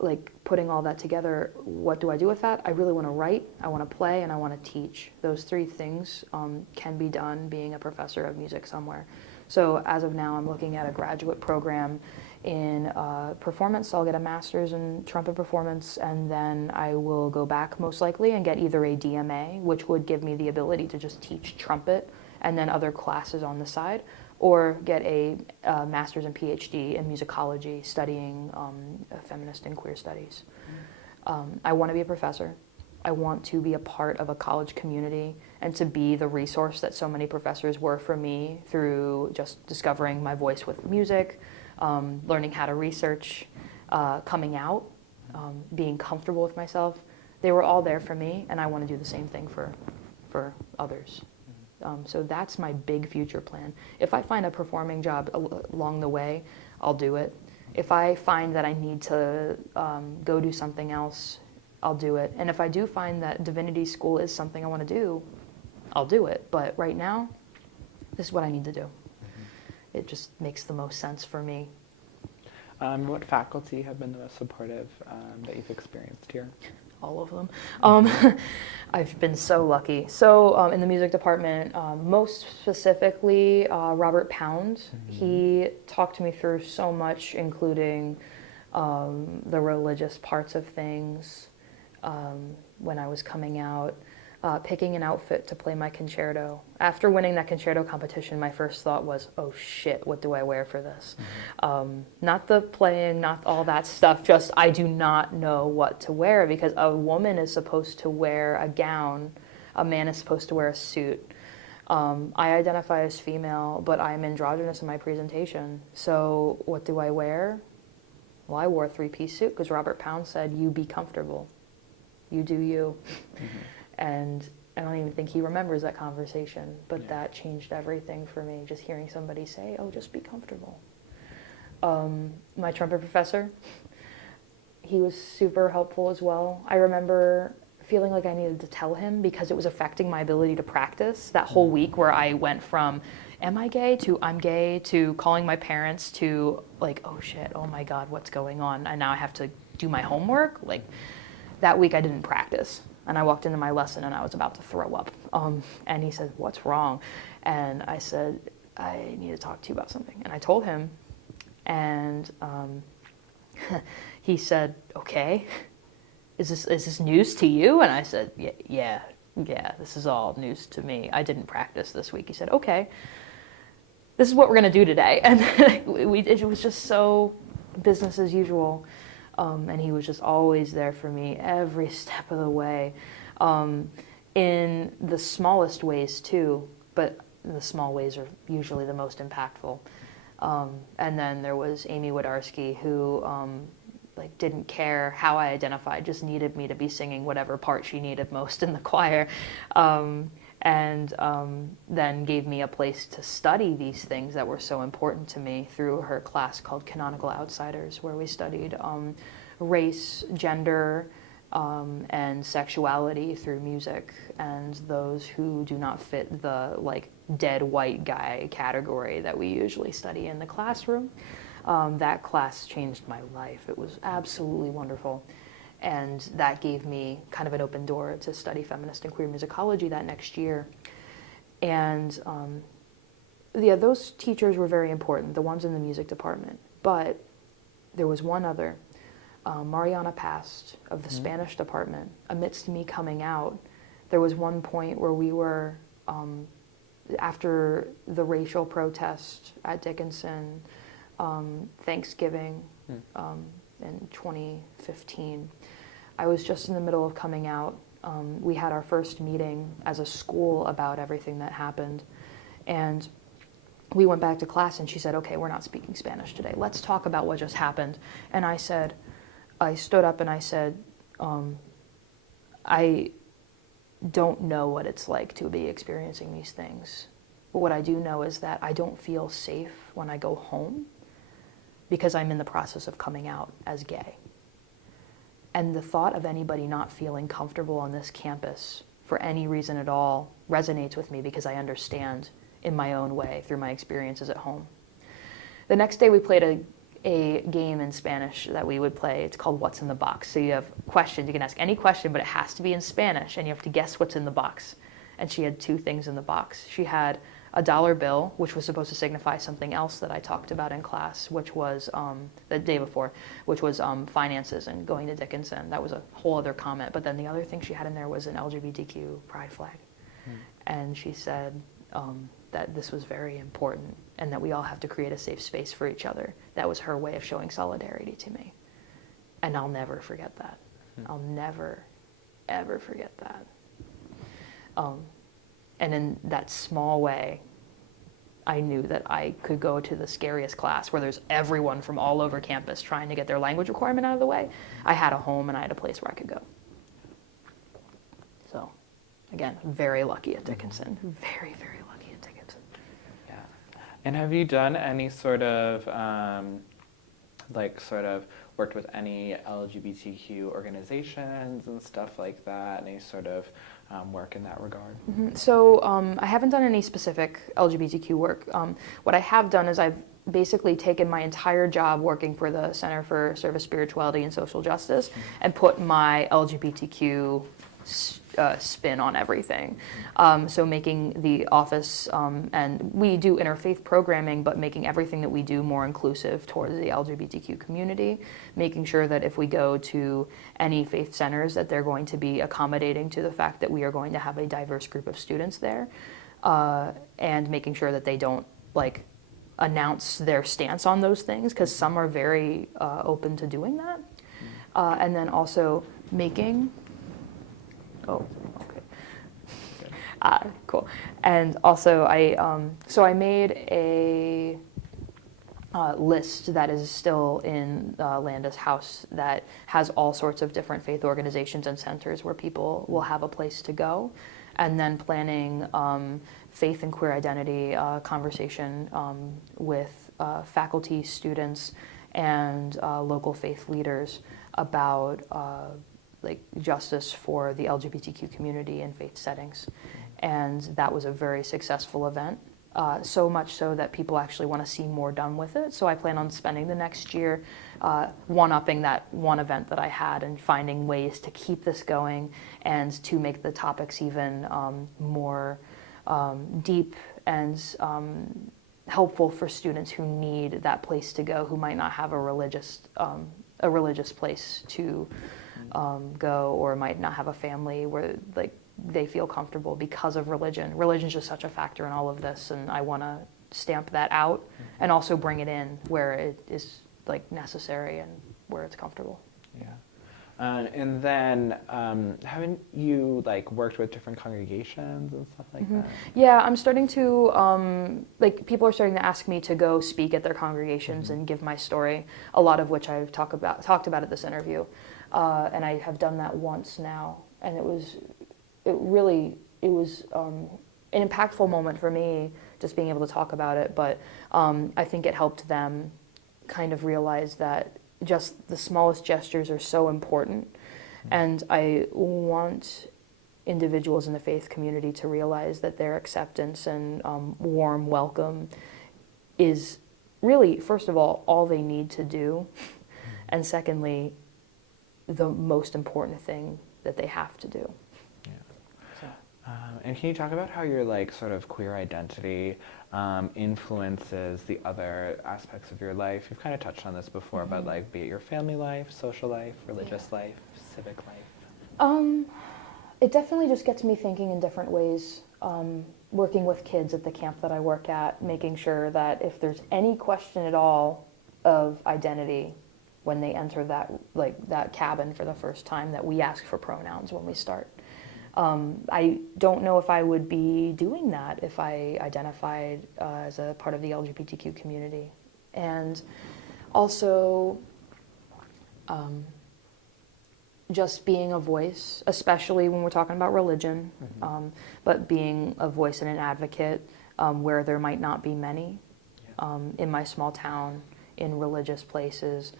like putting all that together, what do I do with that? I really want to write, I want to play, and I want to teach. Those 3 things can be done being a professor of music somewhere. So as of now, I'm looking at a graduate program in performance. So I'll get a master's in trumpet performance, and then I will go back most likely and get either a DMA, which would give me the ability to just teach trumpet and then other classes on the side, or get a master's and PhD in musicology, studying feminist and queer studies. I want to be a professor. I want to be a part of a college community and to be the resource that so many professors were for me through just discovering my voice with music, learning how to research, coming out, being comfortable with myself. They were all there for me, and I want to do the same thing for others. So that's my big future plan. If I find a performing job along the way, I'll do it. If I find that I need to go do something else, I'll do it. And if I do find that divinity school is something I want to do, I'll do it. But right now, this is what I need to do. Mm-hmm. It just makes the most sense for me. What faculty have been the most supportive that you've experienced here? All of them. I've been so lucky. So in the music department, most specifically Robert Pound, mm-hmm. He talked me through so much, including the religious parts of things when I was coming out, picking an outfit to play my concerto. After winning that concerto competition, my first thought was, oh shit, what do I wear for this? Mm-hmm. Not the playing, not all that stuff, just I do not know what to wear, because a woman is supposed to wear a gown, a man is supposed to wear a suit. I identify as female, but I'm androgynous in my presentation. So what do I wear? Well, I wore a 3-piece suit because Robert Pound said, you be comfortable. You do you. Mm-hmm. And I don't even think he remembers that conversation, but yeah. That changed everything for me, just hearing somebody say, oh, just be comfortable. My trumpet professor, he was super helpful as well. I remember feeling like I needed to tell him because it was affecting my ability to practice that whole week, where I went from, am I gay, to I'm gay, to calling my parents, to like, oh shit, oh my God, what's going on? And now I have to do my homework. Like, that week I didn't practice. And I walked into my lesson and I was about to throw up. And he said, what's wrong? And I said, I need to talk to you about something. And I told him, and he said, okay, is this news to you? And I said, yeah, this is all news to me. I didn't practice this week. He said, okay, this is what we're gonna do today. And it was just so business as usual. And he was just always there for me every step of the way, in the smallest ways too, but the small ways are usually the most impactful. And then there was Amy Wodarski, who like didn't care how I identified, just needed me to be singing whatever part she needed most in the choir, and then gave me a place to study these things that were so important to me through her class called Canonical Outsiders, where we studied race, gender, and sexuality through music, and those who do not fit the like dead white guy category that we usually study in the classroom. That class changed my life. It was absolutely wonderful. And that gave me kind of an open door to study feminist and queer musicology that next year. And yeah, those teachers were very important, the ones in the music department. But there was one other, Mariana Past of the Spanish department. Amidst me coming out, there was one point where we were, after the racial protest at Dickinson, Thanksgiving in 2015. I was just in the middle of coming out. We had our first meeting as a school about everything that happened. And we went back to class and she said, okay, we're not speaking Spanish today. Let's talk about what just happened. And I stood up and I said, I don't know what it's like to be experiencing these things. But what I do know is that I don't feel safe when I go home because I'm in the process of coming out as gay. And the thought of anybody not feeling comfortable on this campus for any reason at all resonates with me because I understand in my own way through my experiences at home. The next day we played a game in Spanish that we would play. It's called What's in the Box. So you have questions. You can ask any question, but it has to be in Spanish, and you have to guess what's in the box. And she had two things in the box. She had a dollar bill, which was supposed to signify something else that I talked about in class, which was the day before, which was finances and going to Dickinson. That was a whole other comment. But then the other thing she had in there was an LGBTQ pride flag. And she said that this was very important and that we all have to create a safe space for each other. That was her way of showing solidarity to me. And I'll never forget that. I'll never, ever forget that. And in that small way, I knew that I could go to the scariest class where there's everyone from all over campus trying to get their language requirement out of the way. I had a home and I had a place where I could go. So, again, very lucky at Dickinson. Very, very lucky at Dickinson. Yeah. And have you done any sort of, worked with any LGBTQ organizations and stuff like that? Any sort of work in that regard? So I haven't done any specific LGBTQ work. What I have done is I've basically taken my entire job working for the Center for Service, Spirituality, and Social Justice and put my LGBTQ spin on everything. So making the office, and we do interfaith programming, but making everything that we do more inclusive towards the LGBTQ community, making sure that if we go to any faith centers that they're going to be accommodating to the fact that we are going to have a diverse group of students there, and making sure that they don't announce their stance on those things, because some are very open to doing that. And then also making cool. And also, I made a list that is still in Landa's house that has all sorts of different faith organizations and centers where people will have a place to go, and then planning faith and queer identity conversation with faculty, students, and local faith leaders about justice for the LGBTQ community in faith settings. And that was a very successful event, so much so that people actually want to see more done with it. So I plan on spending the next year one-upping that one event that I had and finding ways to keep this going and to make the topics even more deep and helpful for students who need that place to go, who might not have a religious place to go, or might not have a family where they feel comfortable because of religion. Religion is just such a factor in all of this, and I want to stamp that out and also bring it in where it is necessary and where it's comfortable. Yeah. And then haven't you worked with different congregations and stuff like that? Yeah, I'm starting to people are starting to ask me to go speak at their congregations and give my story, a lot of which I've talked about at this interview. And I have done that once now, and it was an impactful moment for me, just being able to talk about it. But I think it helped them kind of realize that just the smallest gestures are so important. And I want individuals in the faith community to realize that their acceptance and warm welcome is really, first of all they need to do, and secondly, the most important thing that they have to do. Yeah. So. And can you talk about how your sort of queer identity influences the other aspects of your life? You've kind of touched on this before, but be it your family life, social life, religious life, civic life. It definitely just gets me thinking in different ways. Working with kids at the camp that I work at, making sure that if there's any question at all of identity when they enter that cabin for the first time, that we ask for pronouns when we start. I don't know if I would be doing that if I identified as a part of the LGBTQ community. And also, just being a voice, especially when we're talking about religion, but being a voice and an advocate where there might not be many. In my small town, in religious places,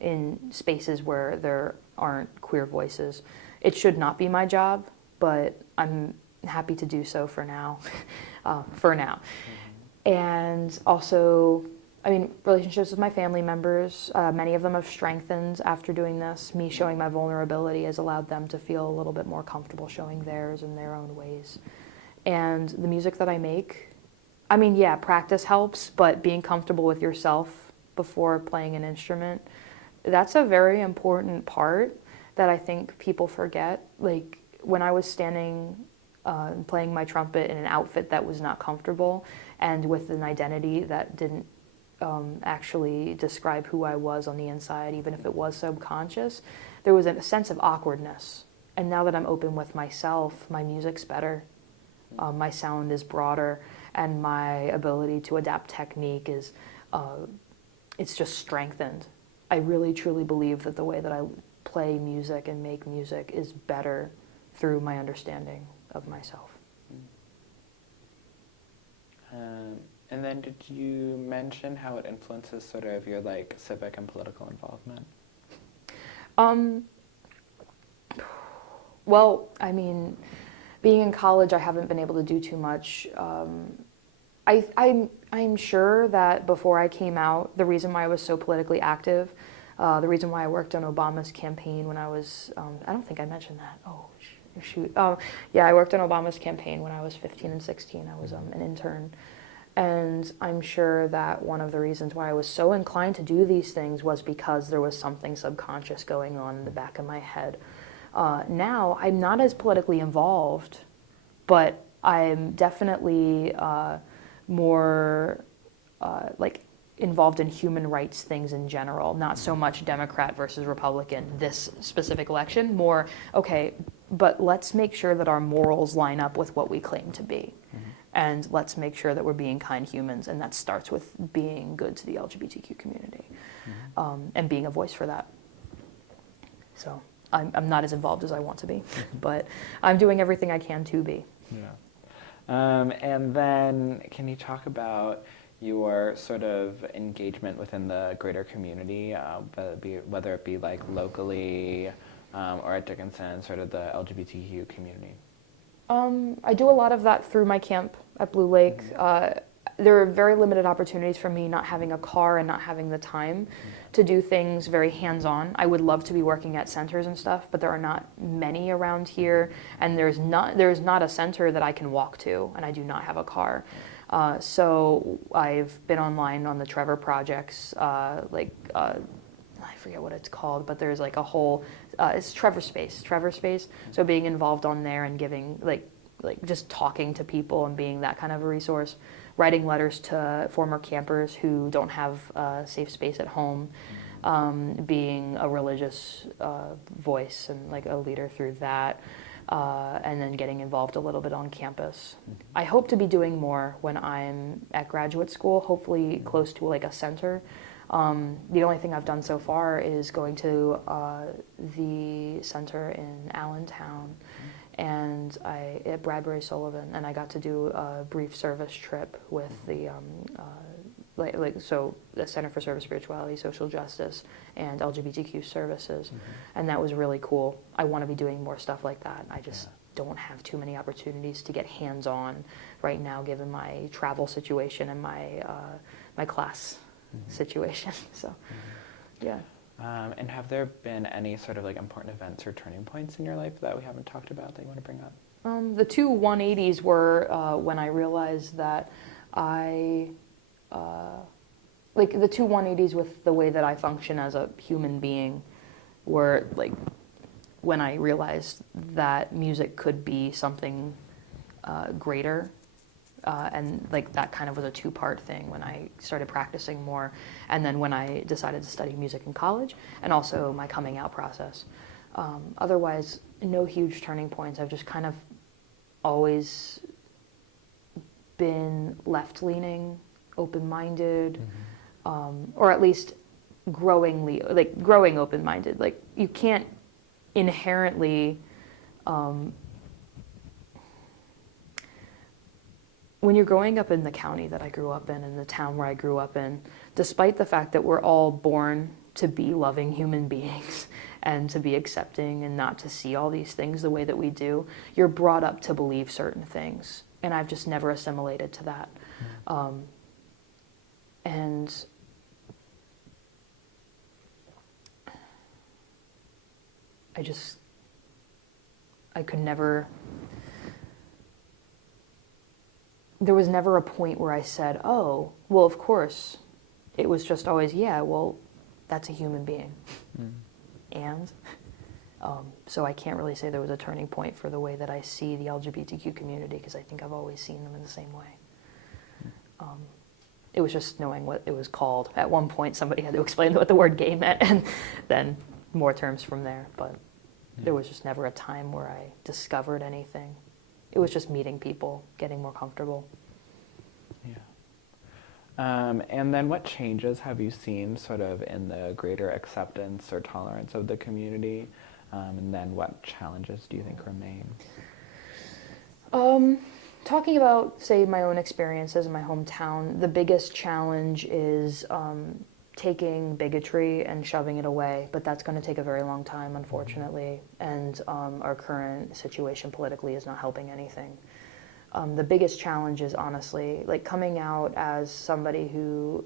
in spaces where there aren't queer voices. It should not be my job, but I'm happy to do so for now. And also, I mean, relationships with my family members, many of them have strengthened after doing this. Me showing my vulnerability has allowed them to feel a little bit more comfortable showing theirs in their own ways. And the music that I make, I mean, yeah, practice helps, but being comfortable with yourself before playing an instrument, that's a very important part that I think people forget. Like, when I was standing playing my trumpet in an outfit that was not comfortable and with an identity that didn't actually describe who I was on the inside, even if it was subconscious, there was a sense of awkwardness. And now that I'm open with myself, my music's better, my sound is broader, and my ability to adapt technique is, it's just strengthened. I really truly believe that the way that I play music and make music is better through my understanding of myself. And then did you mention how it influences sort of your like civic and political involvement? Well, I mean, being in college, I haven't been able to do too much. I'm sure that before I came out, the reason why I was so politically active, the reason why I worked on Obama's campaign when I was, I don't think I mentioned that. Oh, shoot. Yeah, I worked on Obama's campaign when I was 15 and 16. I was an intern. And I'm sure that one of the reasons why I was so inclined to do these things was because there was something subconscious going on in the back of my head. Now, I'm not as politically involved, but I'm definitely more like involved in human rights things in general, not so much Democrat versus Republican, this specific election, more, okay, but let's make sure that our morals line up with what we claim to be. And let's make sure that we're being kind humans, and that starts with being good to the LGBTQ community, and being a voice for that. So I'm not as involved as I want to be, but I'm doing everything I can to be. Yeah. And then can you talk about your sort of engagement within the greater community, whether it be like locally or at Dickinson, sort of the LGBTQ community? I do a lot of that through my camp at Blue Lake. There are very limited opportunities for me not having a car and not having the time to do things very hands-on. I would love to be working at centers and stuff, but there are not many around here, and there's not a center that I can walk to, and I do not have a car. So I've been online on the Trevor projects, I forget what it's called, but there's like a whole, it's Trevor Space. So being involved on there and giving, like just talking to people and being that kind of a resource, writing letters to former campers who don't have a safe space at home, being a religious voice and like a leader through that, and then getting involved a little bit on campus. I hope to be doing more when I'm at graduate school, hopefully close to like a center. The only thing I've done so far is going to the center in Allentown, and at Bradbury Sullivan, and I got to do a brief service trip with the the Center for Service Spirituality, Social Justice, and LGBTQ services, and that was really cool. I want to be doing more stuff like that. I just don't have too many opportunities to get hands-on right now, given my travel situation and my my class situation. So, yeah. And have there been any sort of like important events or turning points in your life that we haven't talked about that you want to bring up? The two 180s were when I realized that like the two 180s with the way that I function as a human being were like when I realized that music could be something greater. And like that kind of was a two-part thing when I started practicing more, and then when I decided to study music in college, and also my coming out process. Otherwise, no huge turning points. I've just kind of always been left-leaning, open-minded, or at least growing open-minded. Like, you can't inherently, when you're growing up in the county that I grew up in the town where I grew up in, despite the fact that we're all born to be loving human beings and to be accepting and not to see all these things the way that we do, you're brought up to believe certain things. And I've just never assimilated to that. And I could never, there was never a point where I said, oh, well, of course. It was just always, yeah, well, that's a human being. And so I can't really say there was a turning point for the way that I see the LGBTQ community, because I think I've always seen them in the same way. It was just knowing what it was called. At one point, somebody had to explain what the word gay meant, and then more terms from there. But there was just never a time where I discovered anything. It was just meeting people, getting more comfortable. Yeah. And then what changes have you seen sort of in the greater acceptance or tolerance of the community? And then what challenges do you think remain? Talking about, say, my own experiences in my hometown, the biggest challenge is taking bigotry and shoving it away, but that's going to take a very long time, unfortunately, and our current situation politically is not helping anything. The biggest challenge is, honestly, like, coming out as somebody who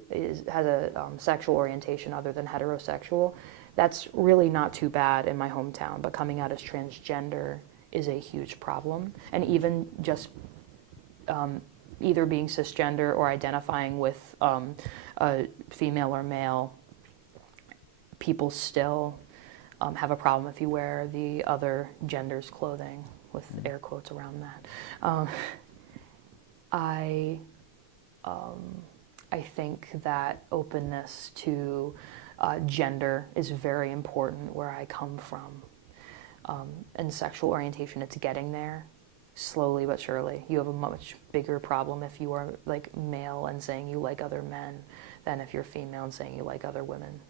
has a sexual orientation other than heterosexual. That's really not too bad in my hometown, but coming out as transgender is a huge problem. And even just either being cisgender or identifying with a female or male, people still have a problem if you wear the other gender's clothing, with air quotes around that. I think that openness to gender is very important where I come from. And sexual orientation, it's getting there, slowly but surely. You have a much bigger problem if you are, like, male and saying you like other men than if you're female and saying you like other women.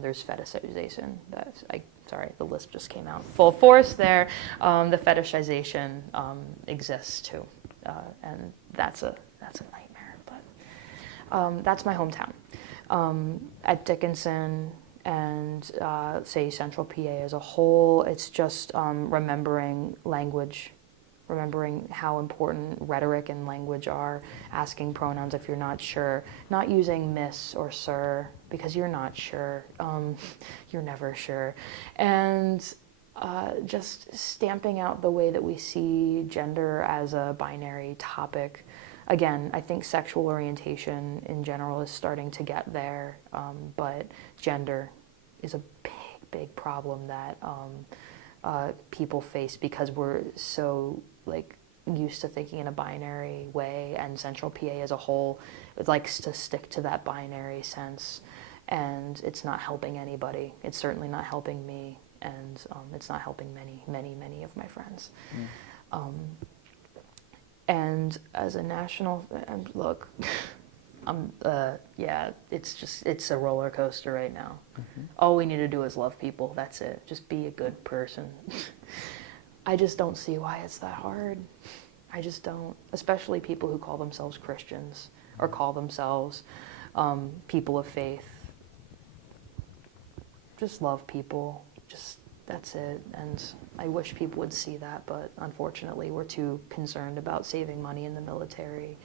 There's fetishization. Sorry, the lisp just came out full force there. The fetishization exists too, and that's a nightmare. But that's my hometown. At Dickinson and say Central PA as a whole, it's just remembering language, remembering how important rhetoric and language are, asking pronouns if you're not sure, not using miss or sir because you're not sure, you're never sure, and just stamping out the way that we see gender as a binary topic. Again, I think sexual orientation in general is starting to get there, but gender is a big problem that people face because we're so, like, used to thinking in a binary way, and Central PA as a whole, it likes to stick to that binary sense, and it's not helping anybody. It's certainly not helping me, and it's not helping many of my friends. And as a national, look, yeah, it's a roller coaster right now. All we need to do is love people. That's it. Just be a good person. I just don't see why it's that hard. I just don't. Especially people who call themselves Christians or call themselves people of faith. Just love people. That's it. And I wish people would see that, but unfortunately we're too concerned about saving money in the military.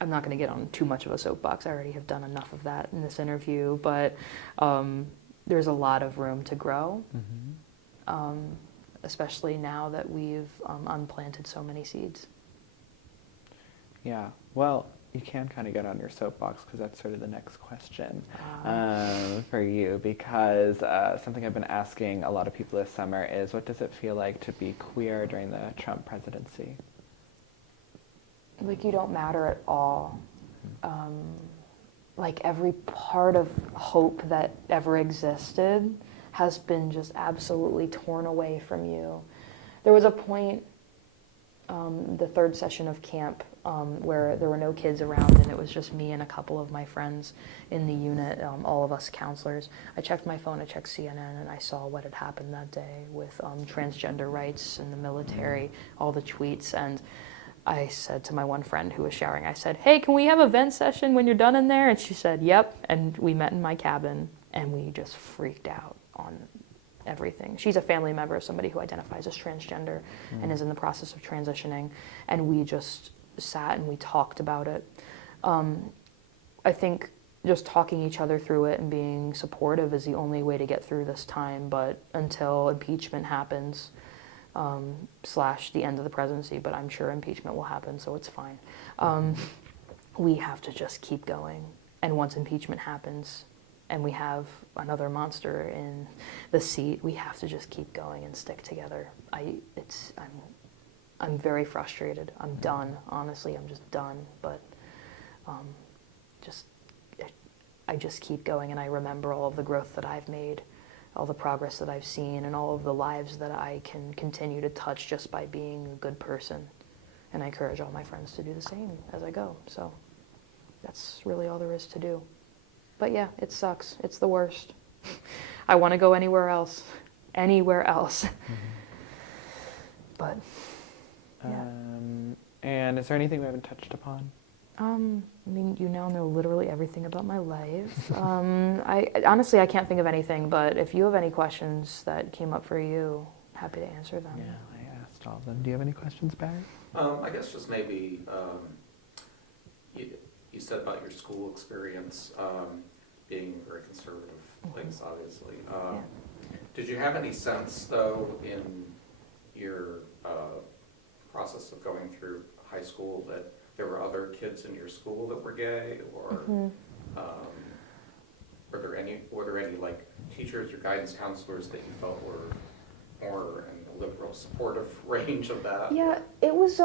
I'm not going to get on too much of a soapbox. I already have done enough of that in this interview, but there's a lot of room to grow, especially now that we've unplanted so many seeds. Yeah, well, you can kind of get on your soapbox because that's sort of the next question for you, because something I've been asking a lot of people this summer is, what does it feel like to be queer during the Trump presidency? Like, you don't matter at all. like every part of hope that ever existed has been just absolutely torn away from you. There was a point, the third session of camp, where there were no kids around and it was just me and a couple of my friends in the unit, all of us counselors. I checked my phone, I checked CNN, and I saw what had happened that day with transgender rights in the military, all the tweets, and I said to my one friend who was showering, I said, hey, can we have a vent session when you're done in there? And she said, yep. And we met in my cabin and we just freaked out on everything. She's a family member of somebody who identifies as transgender and is in the process of transitioning. And we just sat and we talked about it. I think just talking each other through it and being supportive is the only way to get through this time. But until impeachment happens, / the end of the presidency, but I'm sure impeachment will happen, so it's fine. We have to just keep going. And once impeachment happens and we have another monster in the seat, we have to just keep going and stick together. I'm very frustrated. I'm done. Honestly, I'm just done. But I just keep going, and I remember all of the growth that I've made, all the progress that I've seen, and all of the lives that I can continue to touch just by being a good person. And I encourage all my friends to do the same as I go. So that's really all there is to do. But yeah, it sucks. It's the worst. I want to go anywhere else. Anywhere else. But yeah. And is there anything we haven't touched upon? I mean, you now know literally everything about my life. Honestly, I can't think of anything, but if you have any questions that came up for you, happy to answer them. Yeah, I asked all of them. Do you have any questions, Barry? I guess just maybe, you said about your school experience being a very conservative place, obviously. Yeah. Did you have any sense, though, in your process of going through high school that there were other kids in your school that were gay, or were there any like teachers or guidance counselors that you felt were more in the liberal supportive range of that? Yeah, it was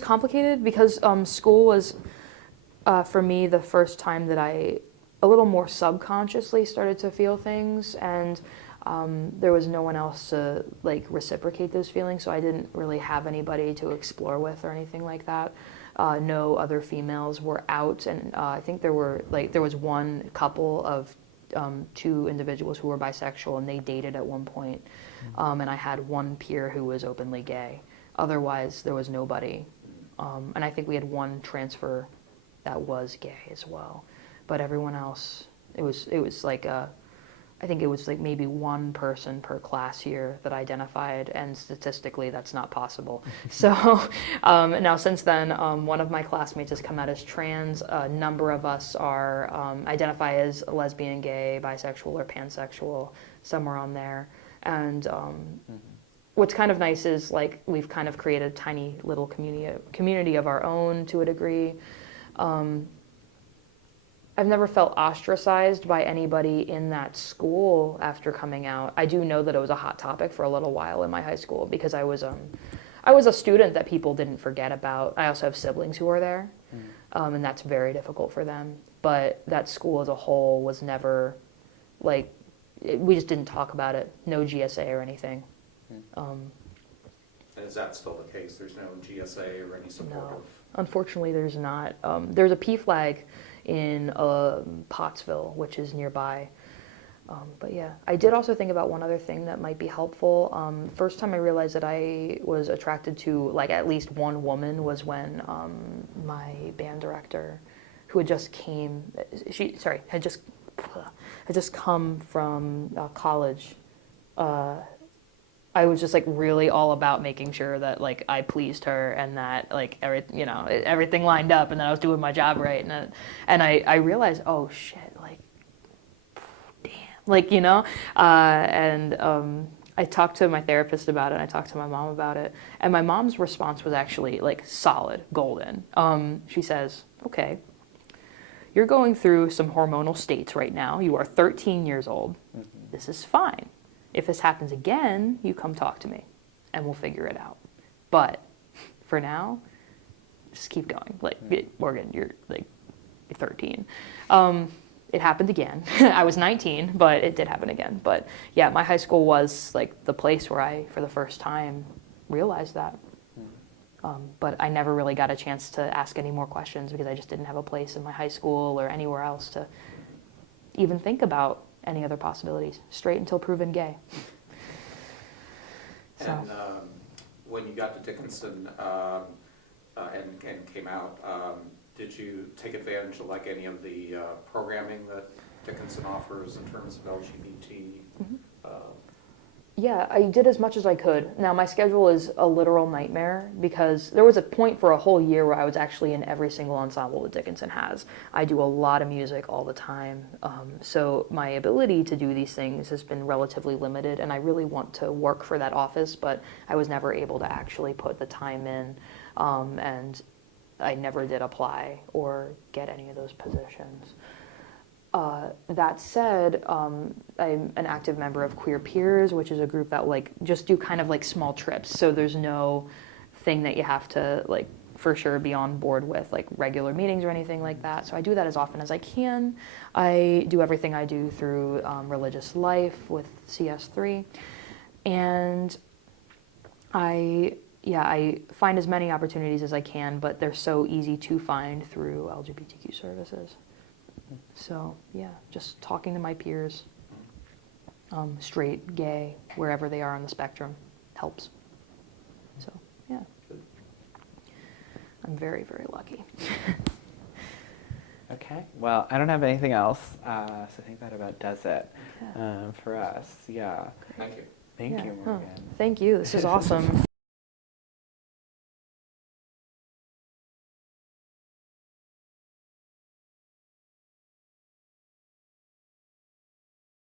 complicated because school was for me the first time that I a little more subconsciously started to feel things, and there was no one else to like reciprocate those feelings, so I didn't really have anybody to explore with or anything like that. No other females were out, and I think there was one couple of 2 individuals who were bisexual, and they dated at one point. And I had one peer who was openly gay. Otherwise, there was nobody. And I think we had one transfer that was gay as well. But everyone else, it was like I think it was like maybe one person per class year that identified, and statistically that's not possible. So now since then, one of my classmates has come out as trans. A number of us are identify as lesbian, gay, bisexual, or pansexual, somewhere on there. And what's kind of nice is like we've kind of created a tiny little community of our own to a degree. I've never felt ostracized by anybody in that school after coming out. I do know that it was a hot topic for a little while in my high school because I was a student that people didn't forget about. I also have siblings who are there, and that's very difficult for them. But that school as a whole was never, like, we just didn't talk about it. No GSA or anything. And is that still the case? There's no GSA or any support? No, unfortunately there's not. There's a P flag in Pottsville, which is nearby. But yeah, I did also think about one other thing that might be helpful. First time I realized that I was attracted to like at least one woman was when my band director, who had just had just come from college. I was just like really all about making sure that like I pleased her and that like everything lined up and that I was doing my job right, and I realized, oh shit, like damn, like I talked to my therapist about it and I talked to my mom about it, and my mom's response was actually like solid, golden. She says, okay, you're going through some hormonal states right now. You are 13 years old. This is fine. If this happens again, you come talk to me and we'll figure it out. But for now, just keep going. Like, Morgan, you're like, 13. It happened again. I was 19, but it did happen again. But yeah, my high school was like the place where I, for the first time, realized that. But I never really got a chance to ask any more questions because I just didn't have a place in my high school or anywhere else to even think about any other possibilities, straight until proven gay. So. And when you got to Dickinson and came out, did you take advantage of like any of the programming that Dickinson offers in terms of LGBT? Yeah, I did as much as I could. Now, my schedule is a literal nightmare because there was a point for a whole year where I was actually in every single ensemble that Dickinson has. I do a lot of music all the time, so my ability to do these things has been relatively limited, and I really want to work for that office, but I was never able to actually put the time in, and I never did apply or get any of those positions. That said, I'm an active member of Queer Peers, which is a group that like just do kind of like small trips. So there's no thing that you have to like for sure be on board with, like regular meetings or anything like that. So I do that as often as I can. I do everything I do through Religious Life with CS3, and I find as many opportunities as I can, but they're so easy to find through LGBTQ services. So yeah, just talking to my peers, straight, gay, wherever they are on the spectrum, helps. So yeah, I'm very, very lucky. Okay, well, I don't have anything else, so I think that about does it for us. Yeah. Thank you. Thank you, Oh, Morgan. thank you. This is awesome.